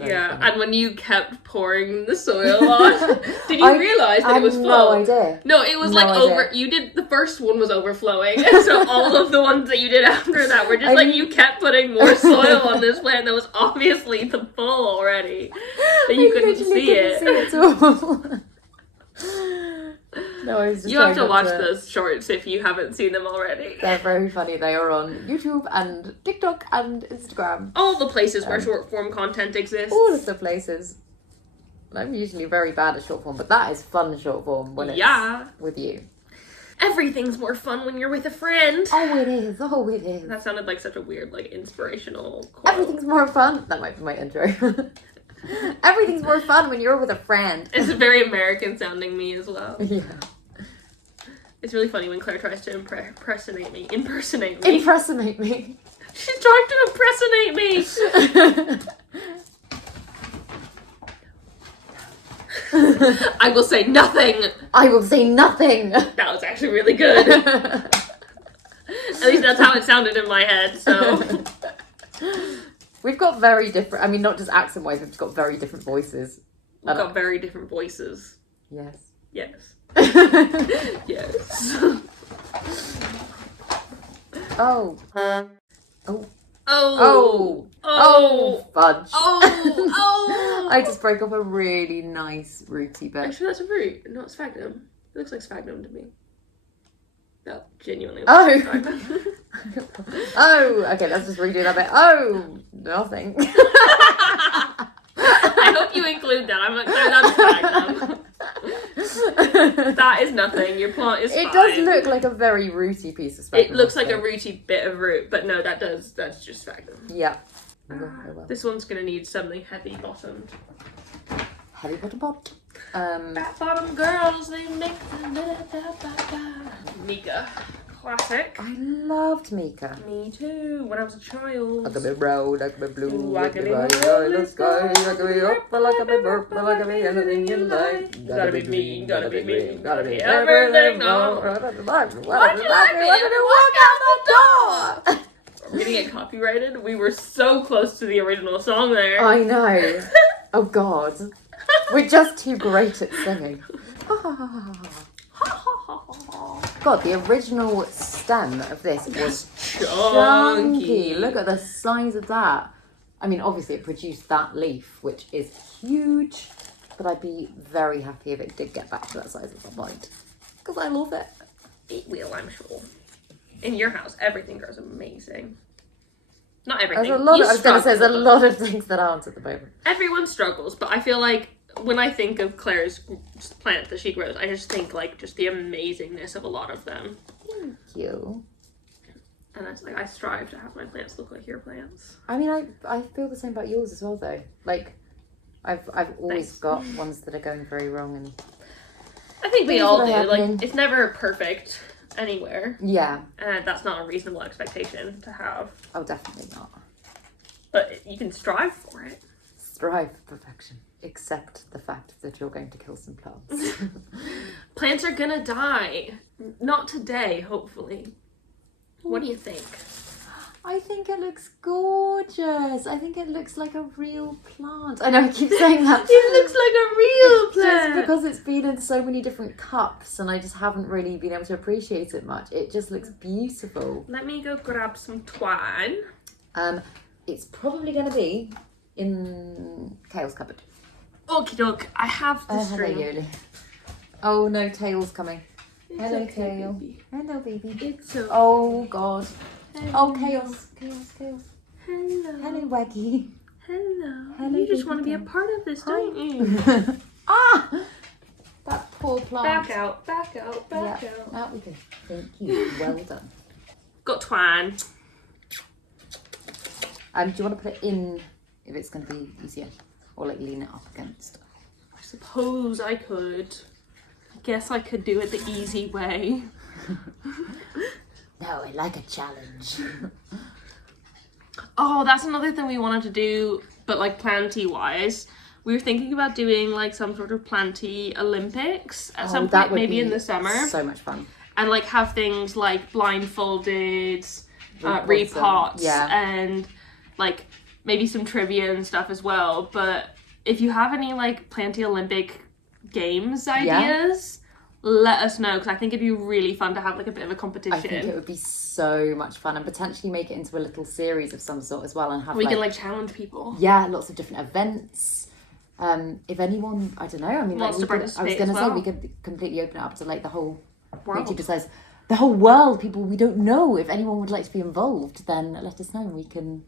Yeah, funny. And when you kept pouring the soil on, did you realise that it was full? No idea. No, it was over. You did the first one was overflowing, and so all of the ones that you did after that were just you kept putting more soil on this plant that was obviously full already, but you couldn't see it. At all. No, I was just you have to watch those shorts if you haven't seen them already. They're very funny. They are on YouTube and TikTok and Instagram. All the places where short form content exists. All of the places. I'm usually very bad at short form, but that is fun short form when it's with you. Everything's more fun when you're with a friend. Oh, it is. Oh, it is. That sounded like such a weird, inspirational quote. Everything's more fun. That might be my intro. Everything's more fun when you're with a friend. It's very American sounding me as well. Yeah. It's really funny when Claire tries to impersonate me. Impersonate me. She's trying to impersonate me. I will say nothing. I will say nothing. That was actually really good. At least that's how it sounded in my head, so. We've got very different, I mean, not just accent-wise, we've just got very different voices. We've got very different voices. Yes. Yes. Yes. Oh. Oh. Oh. Oh. Oh. Fudge. Oh. I just broke off a really nice rooty bit. Actually, that's a root, not sphagnum. It looks like sphagnum to me. That genuinely looks like sphagnum. Oh, okay, let's just redo that bit. Oh, nothing. I hope you include that. I'm not clear that's sphagnum. That is nothing. Your plant is fine. It does look like a very rooty piece of sphagnum. It looks like a rooty bit of root, but no, that's just sphagnum. Yeah. This one's going to need something heavy bottomed. Heavy bottom pot. Fat bottom girls, they make Mika. Classic. I loved Mika. Me too, when I was a child. I could be brown, I could be blue, I could be high in the sky, I could be up, I could be burp, I could be anything you like. Gotta be me, gotta be me, gotta be everything. No. Why'd you like me? Let me walk out the door. We're gonna get copyrighted. We were so close to the original song there. I know. Oh God. We're just too great at singing. God, the original stem of this was chunky. Look at the size of that. I mean, obviously it produced that leaf, which is huge, but I'd be very happy if it did get back to that size at some point, because I love it. It will, I'm sure. In your house, everything grows amazing. Not everything. I was going to say, there's a lot of things that aren't at the moment. Everyone struggles, but I feel like when I think of Claire's plants that she grows, I just think just the amazingness of a lot of them. Thank you. And that's I strive to have my plants look like your plants. I mean, I feel the same about yours as well, though. I've always got ones that are going very wrong, and I think we all do. It's never perfect anywhere. Yeah. And that's not a reasonable expectation to have. Oh, definitely not. But you can strive for it. Strive for perfection. Accept the fact that you're going to kill some plants. Plants are gonna die. Not today, hopefully. What do you think? I think it looks gorgeous. I think it looks like a real plant. I know I keep saying that. It looks like a real plant. Just because it's been in so many different cups and I just haven't really been able to appreciate it much. It just looks beautiful. Let me go grab some twine. It's probably going to be in Kale's cupboard. Okie doke, I have the string. Oh no, Tail's coming. Hello, okay, tail. baby. Hello, baby. It's okay. Oh, God. Hello. Oh, chaos. Chaos, chaos. Hello. Hello, Waggy. Hello. Hello, You just baby want to be a girl. part of this, Hi. don't you? Ah! That poor plant. Back out, back out, back Yeah, out. out we go. Thank you. Well done. Got twine. Do you want to put it in if it's going to be easier? Or like lean it up against? I suppose I could. I guess I could do it the easy way. No, I like a challenge. Oh, that's another thing we wanted to do, but like planty wise. We were thinking about doing like some sort of planty Olympics at some point, maybe in the summer. So much fun. And like have things like blindfolded, repots, and like maybe some trivia and stuff as well. But if you have any like planty Olympic games ideas, let us know, because I think it'd be really fun to have like a bit of a competition. I think it would be so much fun, and potentially make it into a little series of some sort as well, and have we can like challenge people. Yeah, lots of different events. If anyone, I don't know, I mean, like, I was going to say we could completely open it up to like the whole world. YouTube says the whole world, people we don't know. If anyone would like to be involved, then let us know, and we can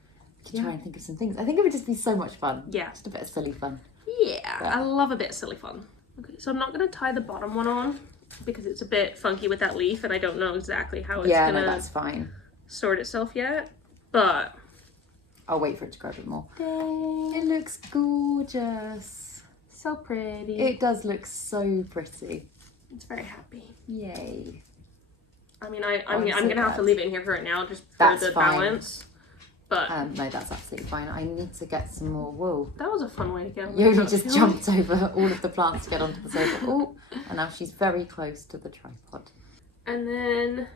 try and think of some things. I think it would just be so much fun. Yeah, just a bit of silly fun. Yeah, I love a bit of silly fun. Okay, so I'm not going to tie the bottom one on because it's a bit funky with that leaf, and I don't know exactly how it's going to that's fine. Sort itself yet, but I'll wait for it to grow a bit more. Dang. It looks gorgeous. So pretty. It does look so pretty. It's very happy. Yay. I mean, I'm going to have to leave it in here for right now, just for the balance. But no, that's absolutely fine. I need to get some more wool. That was a fun way to get on. Yoli just jumped over all of the plants to get onto the sofa. Oh, and now she's very close to the tripod. And then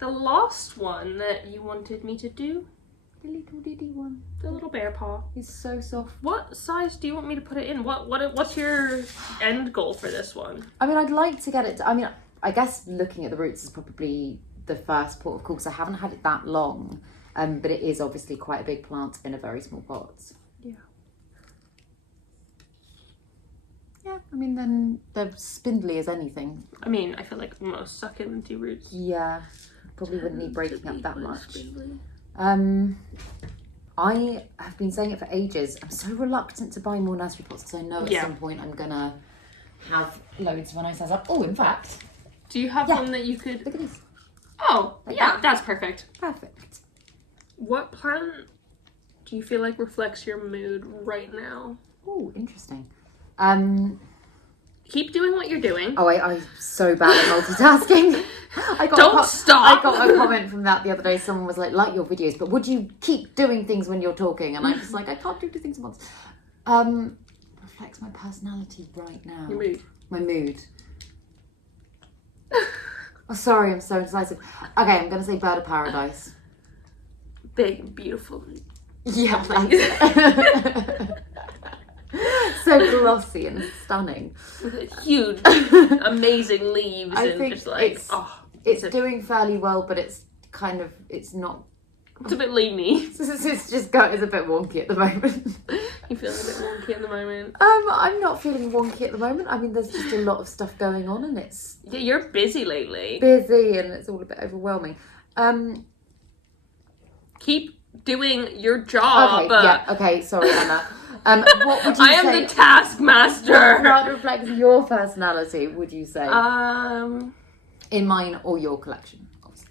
the last one that you wanted me to do, the little diddy one, the little bear paw, is so soft. What size do you want me to put it in? What's your end goal for this one? I mean, I'd like to get it. I guess looking at the roots is probably the first port of call, because I haven't had it that long. But it is obviously quite a big plant in a very small pot. Yeah. Yeah, I mean, then they're spindly as anything. I mean, I feel like most succulent roots. Yeah, probably wouldn't need breaking up that much. Spindly. I have been saying it for ages. I'm so reluctant to buy more nursery pots, because I know at some point I'm gonna have loads when I size up. Oh, in fact, do you have one that you could? Look at these. Oh, like that's perfect. Perfect. What plant do you feel like reflects your mood right now? Oh, interesting. Keep doing what you're doing. Oh, I'm so bad at multitasking. Don't stop. I got a comment from that the other day. Someone was like your videos, but would you keep doing things when you're talking? And I'm just like, I can't do two things at once. Reflects my personality right now. Your mood. My mood. Oh, sorry, I'm so indecisive. Okay, I'm going to say bird of paradise. Big and beautiful. Yeah, that's it. So glossy and stunning. With huge, amazing leaves. I and think just like, it's doing fairly well, but it's not. It's a bit leany. It's a bit wonky at the moment. You feeling a bit wonky at the moment? I'm not feeling wonky at the moment. I mean, there's just a lot of stuff going on, and it's you're busy lately. Busy, and it's all a bit overwhelming. Keep doing your job. Okay, sorry, Anna. What would you say? I am the taskmaster. What reflects your personality, would you say? In mine or your collection, obviously.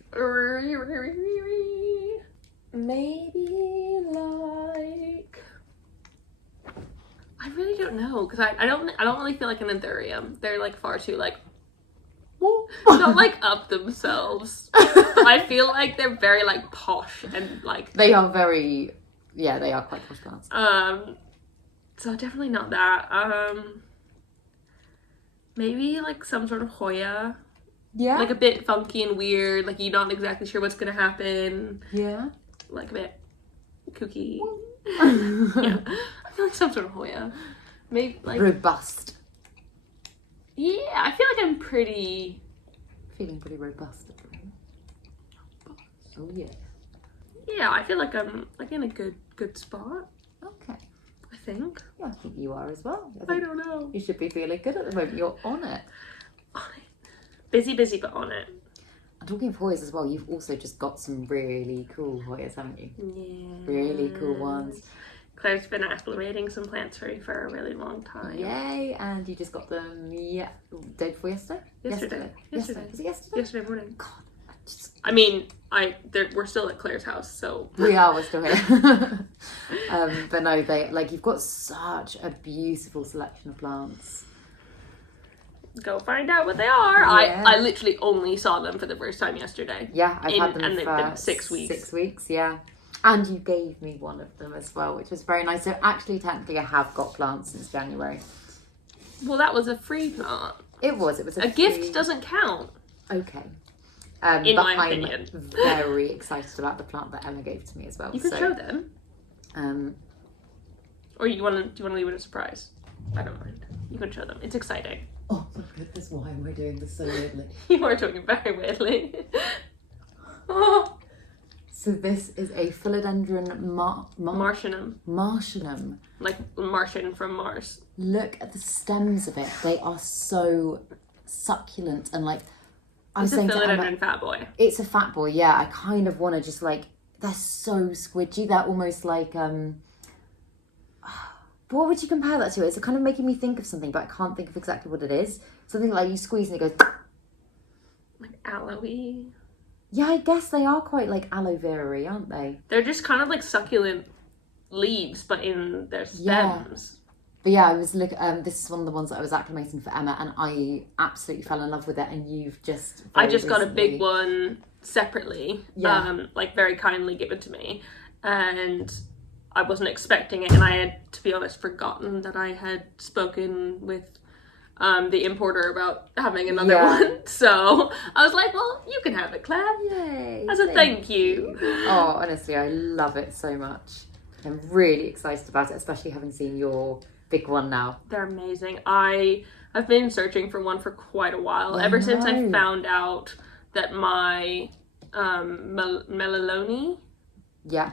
Maybe like I really don't know, because I don't really feel like an anthurium. They're like far too like not like up themselves. I feel like they're very like posh and like they are very they are quite posh plants. So definitely not that. Maybe like some sort of Hoya. Yeah. Like a bit funky and weird, like you're not exactly sure what's gonna happen. Yeah. Like a bit kooky. Yeah. I feel like some sort of Hoya. Maybe like robust. Yeah, I feel like I'm feeling pretty robust at the moment. Oh yeah. Yeah, I feel like I'm like in a good spot. Okay. I think. Yeah, I think you are as well. I don't know. You should be feeling good at the moment. You're on it. On it. busy, but on it. And talking of Hoyas as well, you've also just got some really cool Hoyas, haven't you? Yeah. Really cool ones. Claire's been acclimating some plants for a really long time. Yay! And you just got them, day before yesterday? Yesterday. Was it yesterday? Yesterday morning. God. I mean, we're still at Claire's house, so... We're still here. But no, you've got such a beautiful selection of plants. Go find out what they are. Yeah. I literally only saw them for the first time yesterday. Yeah, I've had them and for they've been 6 weeks. 6 weeks, yeah. And you gave me one of them as well, which was very nice. So actually, technically, I have got plants since January. Well, that was a free plant. It was a gift doesn't count. Okay. In my opinion. I'm very excited about the plant that Emma gave to me as well. You can show them. Or do you want to leave it a surprise? I don't mind. You can show them. It's exciting. Oh, look at this. Why am I doing this so weirdly? You are doing it very weirdly. Oh. So this is a philodendron Martianum. Martianum. Like Martian from Mars. Look at the stems of it. They are so succulent and like... It's a philodendron fat boy. It's a fat boy, yeah. I kind of want to just like... They're so squidgy. They're almost like... What would you compare that to? It's kind of making me think of something, but I can't think of exactly what it is. Something like you squeeze and it goes... Like aloe-y. Yeah, I guess they are quite like aloe vera-y, aren't they? They're just kind of like succulent leaves, but in their stems. Yeah. But yeah, I was this is one of the ones that I was acclimating for Emma, and I absolutely fell in love with it. And you've just I just got a big one separately, like very kindly given to me, and I wasn't expecting it, and I had, to be honest, forgotten that I had spoken with the importer about having another one. So I was like, well, you can have it, Claire. Yay! As a thank you. Oh, honestly, I love it so much. I'm really excited about it, especially having seen your big one now. They're amazing. I've been searching for one for quite a while. Ever since I found out that my Melaloni, I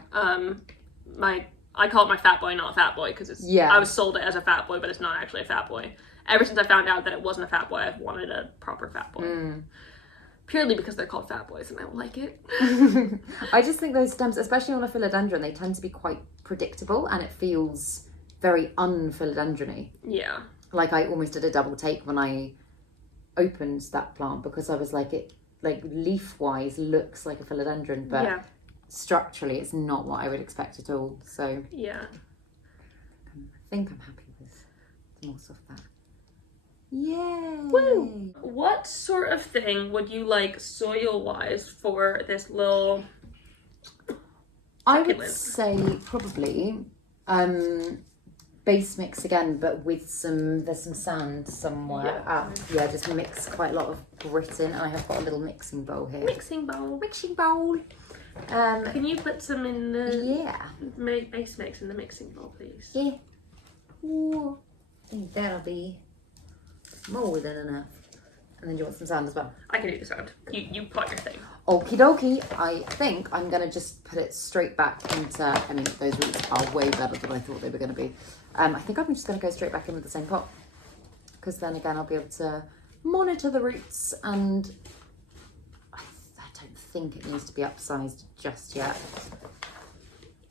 call it my fat boy, not fat boy, because I was sold it as a fat boy, but it's not actually a fat boy. Ever since I found out that it wasn't a fat boy, I've wanted a proper fat boy. Purely because they're called fat boys and I don't like it. I just think those stems, especially on a philodendron, they tend to be quite predictable and it feels very un-philodendron-y. Yeah. Like I almost did a double take when I opened that plant because I was like, it like leaf-wise looks like a philodendron, but structurally it's not what I would expect at all. So yeah. I think I'm happy with the more of that. Yay! Woo! What sort of thing would you like soil-wise for this little I would say probably base mix again, but with there's some sand somewhere. Just mix quite a lot of grit in, and I have got a little mixing bowl here. Mixing bowl. Can you put some in the base mix in the mixing bowl, please? Yeah. Ooh, I think that'll be more than enough. And then do you want some sand as well? I can do the sound. You pot your thing. Okie dokie. I think I'm going to just put it straight back into... I mean, those roots are way better than I thought they were going to be. I think I'm just going to go straight back in with the same pot. Because then again, I'll be able to monitor the roots. And I don't think it needs to be upsized just yet.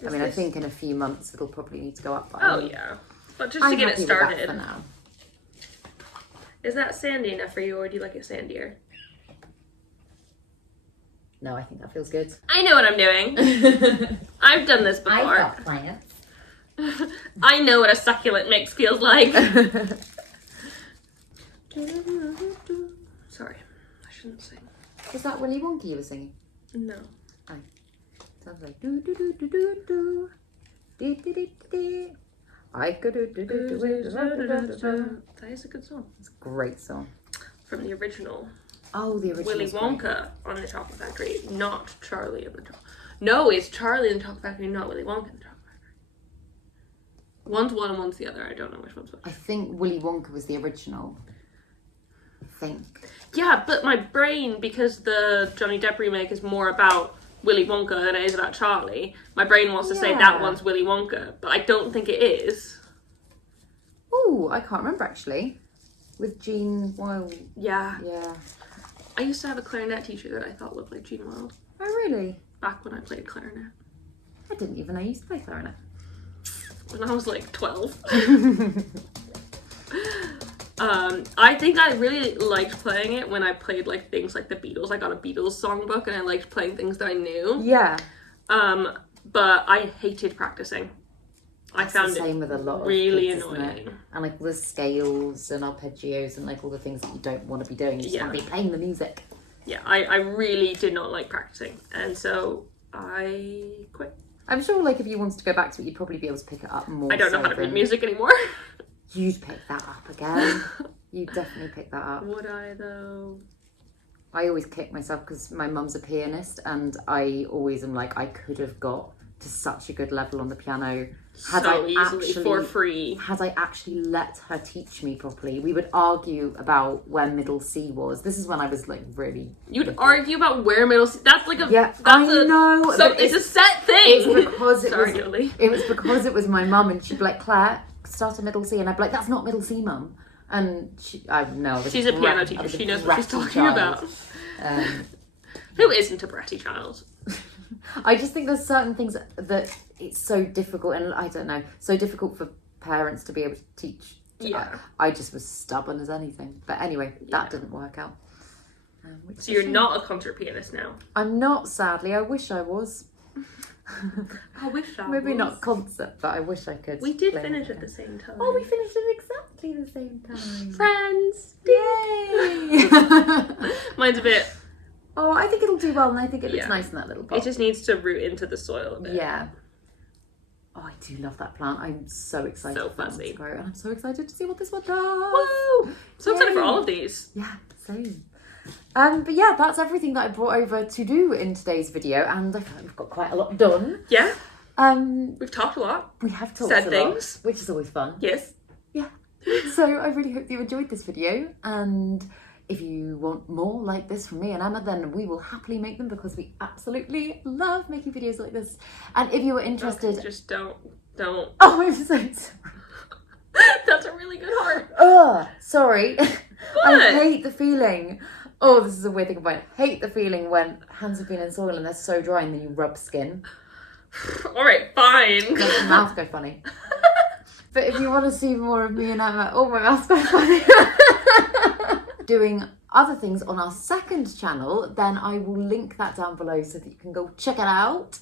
I think in a few months it'll probably need to go up. But just to get it started. For now. Is that sandy enough for you, or do you like it sandier? No, I think that feels good. I know what I'm doing. I've done this before. I've got plants. I know what a succulent mix feels like. Sorry, I shouldn't sing. Was that Willy Wonka you were singing? No. Oh. Sounds like do do do do do do do do do do. I could do. That is a good song. It's a great song. From the original. Oh, the original. Willy Wonka on the Chocolate Factory, not Charlie in the Chocolate. No, it's Charlie in the Chocolate Factory, not Willy Wonka in the Chocolate Factory. One's one and one's the other. I don't know which one's which. I think Willy Wonka was the original. I think. Yeah, but my brain, because the Johnny Depp remake is more about Willy Wonka than it is about Charlie, my brain wants to say that one's Willy Wonka, but I don't think it is. Oh, I can't remember actually. With Gene Wilder. Yeah. Yeah. I used to have a clarinet teacher that I thought looked like Gene Wilde. Oh, really? Back when I played clarinet. I didn't even know you used to play clarinet. When I was like 12. I think I really liked playing it when I played like things like the Beatles. I got a Beatles songbook and I liked playing things that I knew. Yeah. But I hated practicing. I found the same with a lot really of kids, annoying. And like the scales and arpeggios and like all the things that you don't want to be doing. You just want to be playing the music. Yeah, I really did not like practicing. And so I quit. I'm sure like if you wanted to go back to it, you'd probably be able to pick it up more. I don't know how to read music anymore. You'd pick that up again. You'd definitely pick that up. Would I though? I always kick myself because my mum's a pianist and I always am like, I could have got to such a good level on the piano had so I easily, actually, for free. Had I actually let her teach me properly. We would argue about where middle C was. This is when I was like really... You'd argue about where middle C... That's like a... Yeah, that's I know. So it's a set thing. It's because it Sorry, was... Julie. It was because it was my mum and she'd be like, Claire, start a middle C. And I'd be like, that's not middle C, mum. And she... She's a piano teacher. She knows what she's talking about. Who isn't a bratty child? I just think there's certain things that it's so difficult, and I don't know, so difficult for parents to be able to teach. Yeah. I just was stubborn as anything. But anyway, that didn't work out. So you're not a concert pianist now? I'm not, sadly. I wish I was. I wish I was. Maybe not concert, but I wish I could. We did finish at the same time. Oh, we finished at exactly the same time. Friends! Yay! Mine's a bit... Oh, I think it'll do well, and I think it looks nice in that little pot. It just needs to root into the soil a bit. Yeah. Oh, I do love that plant. I'm so excited for that one to grow, and I'm so excited to see what this one does. Woo! So excited for all of these. Yeah, same. But yeah, that's everything that I brought over to do in today's video, and I feel like we've got quite a lot done. Yeah. We've talked a lot. We have talked Said a things. lot, which is always fun. Yes. Yeah. So I really hope you enjoyed this video, and if you want more like this from me and Emma, then we will happily make them because we absolutely love making videos like this. And if you were interested... Okay, just don't. Oh, I'm so sorry. That's a really good heart. Ugh, sorry. What? I hate the feeling. Oh, this is a weird thing about it. I hate the feeling when hands have been in soil and they're so dry and then you rub skin. Alright, fine. Makes your mouth go funny. But if you want to see more of me and Emma... Oh, my mouth's going funny. Doing other things on our second channel, then I will link that down below so that you can go check it out.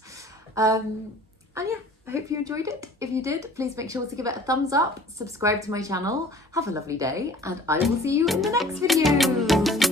And yeah, I hope you enjoyed it. If you did, please make sure to give it a thumbs up, subscribe to my channel, have a lovely day, and I will see you in the next video.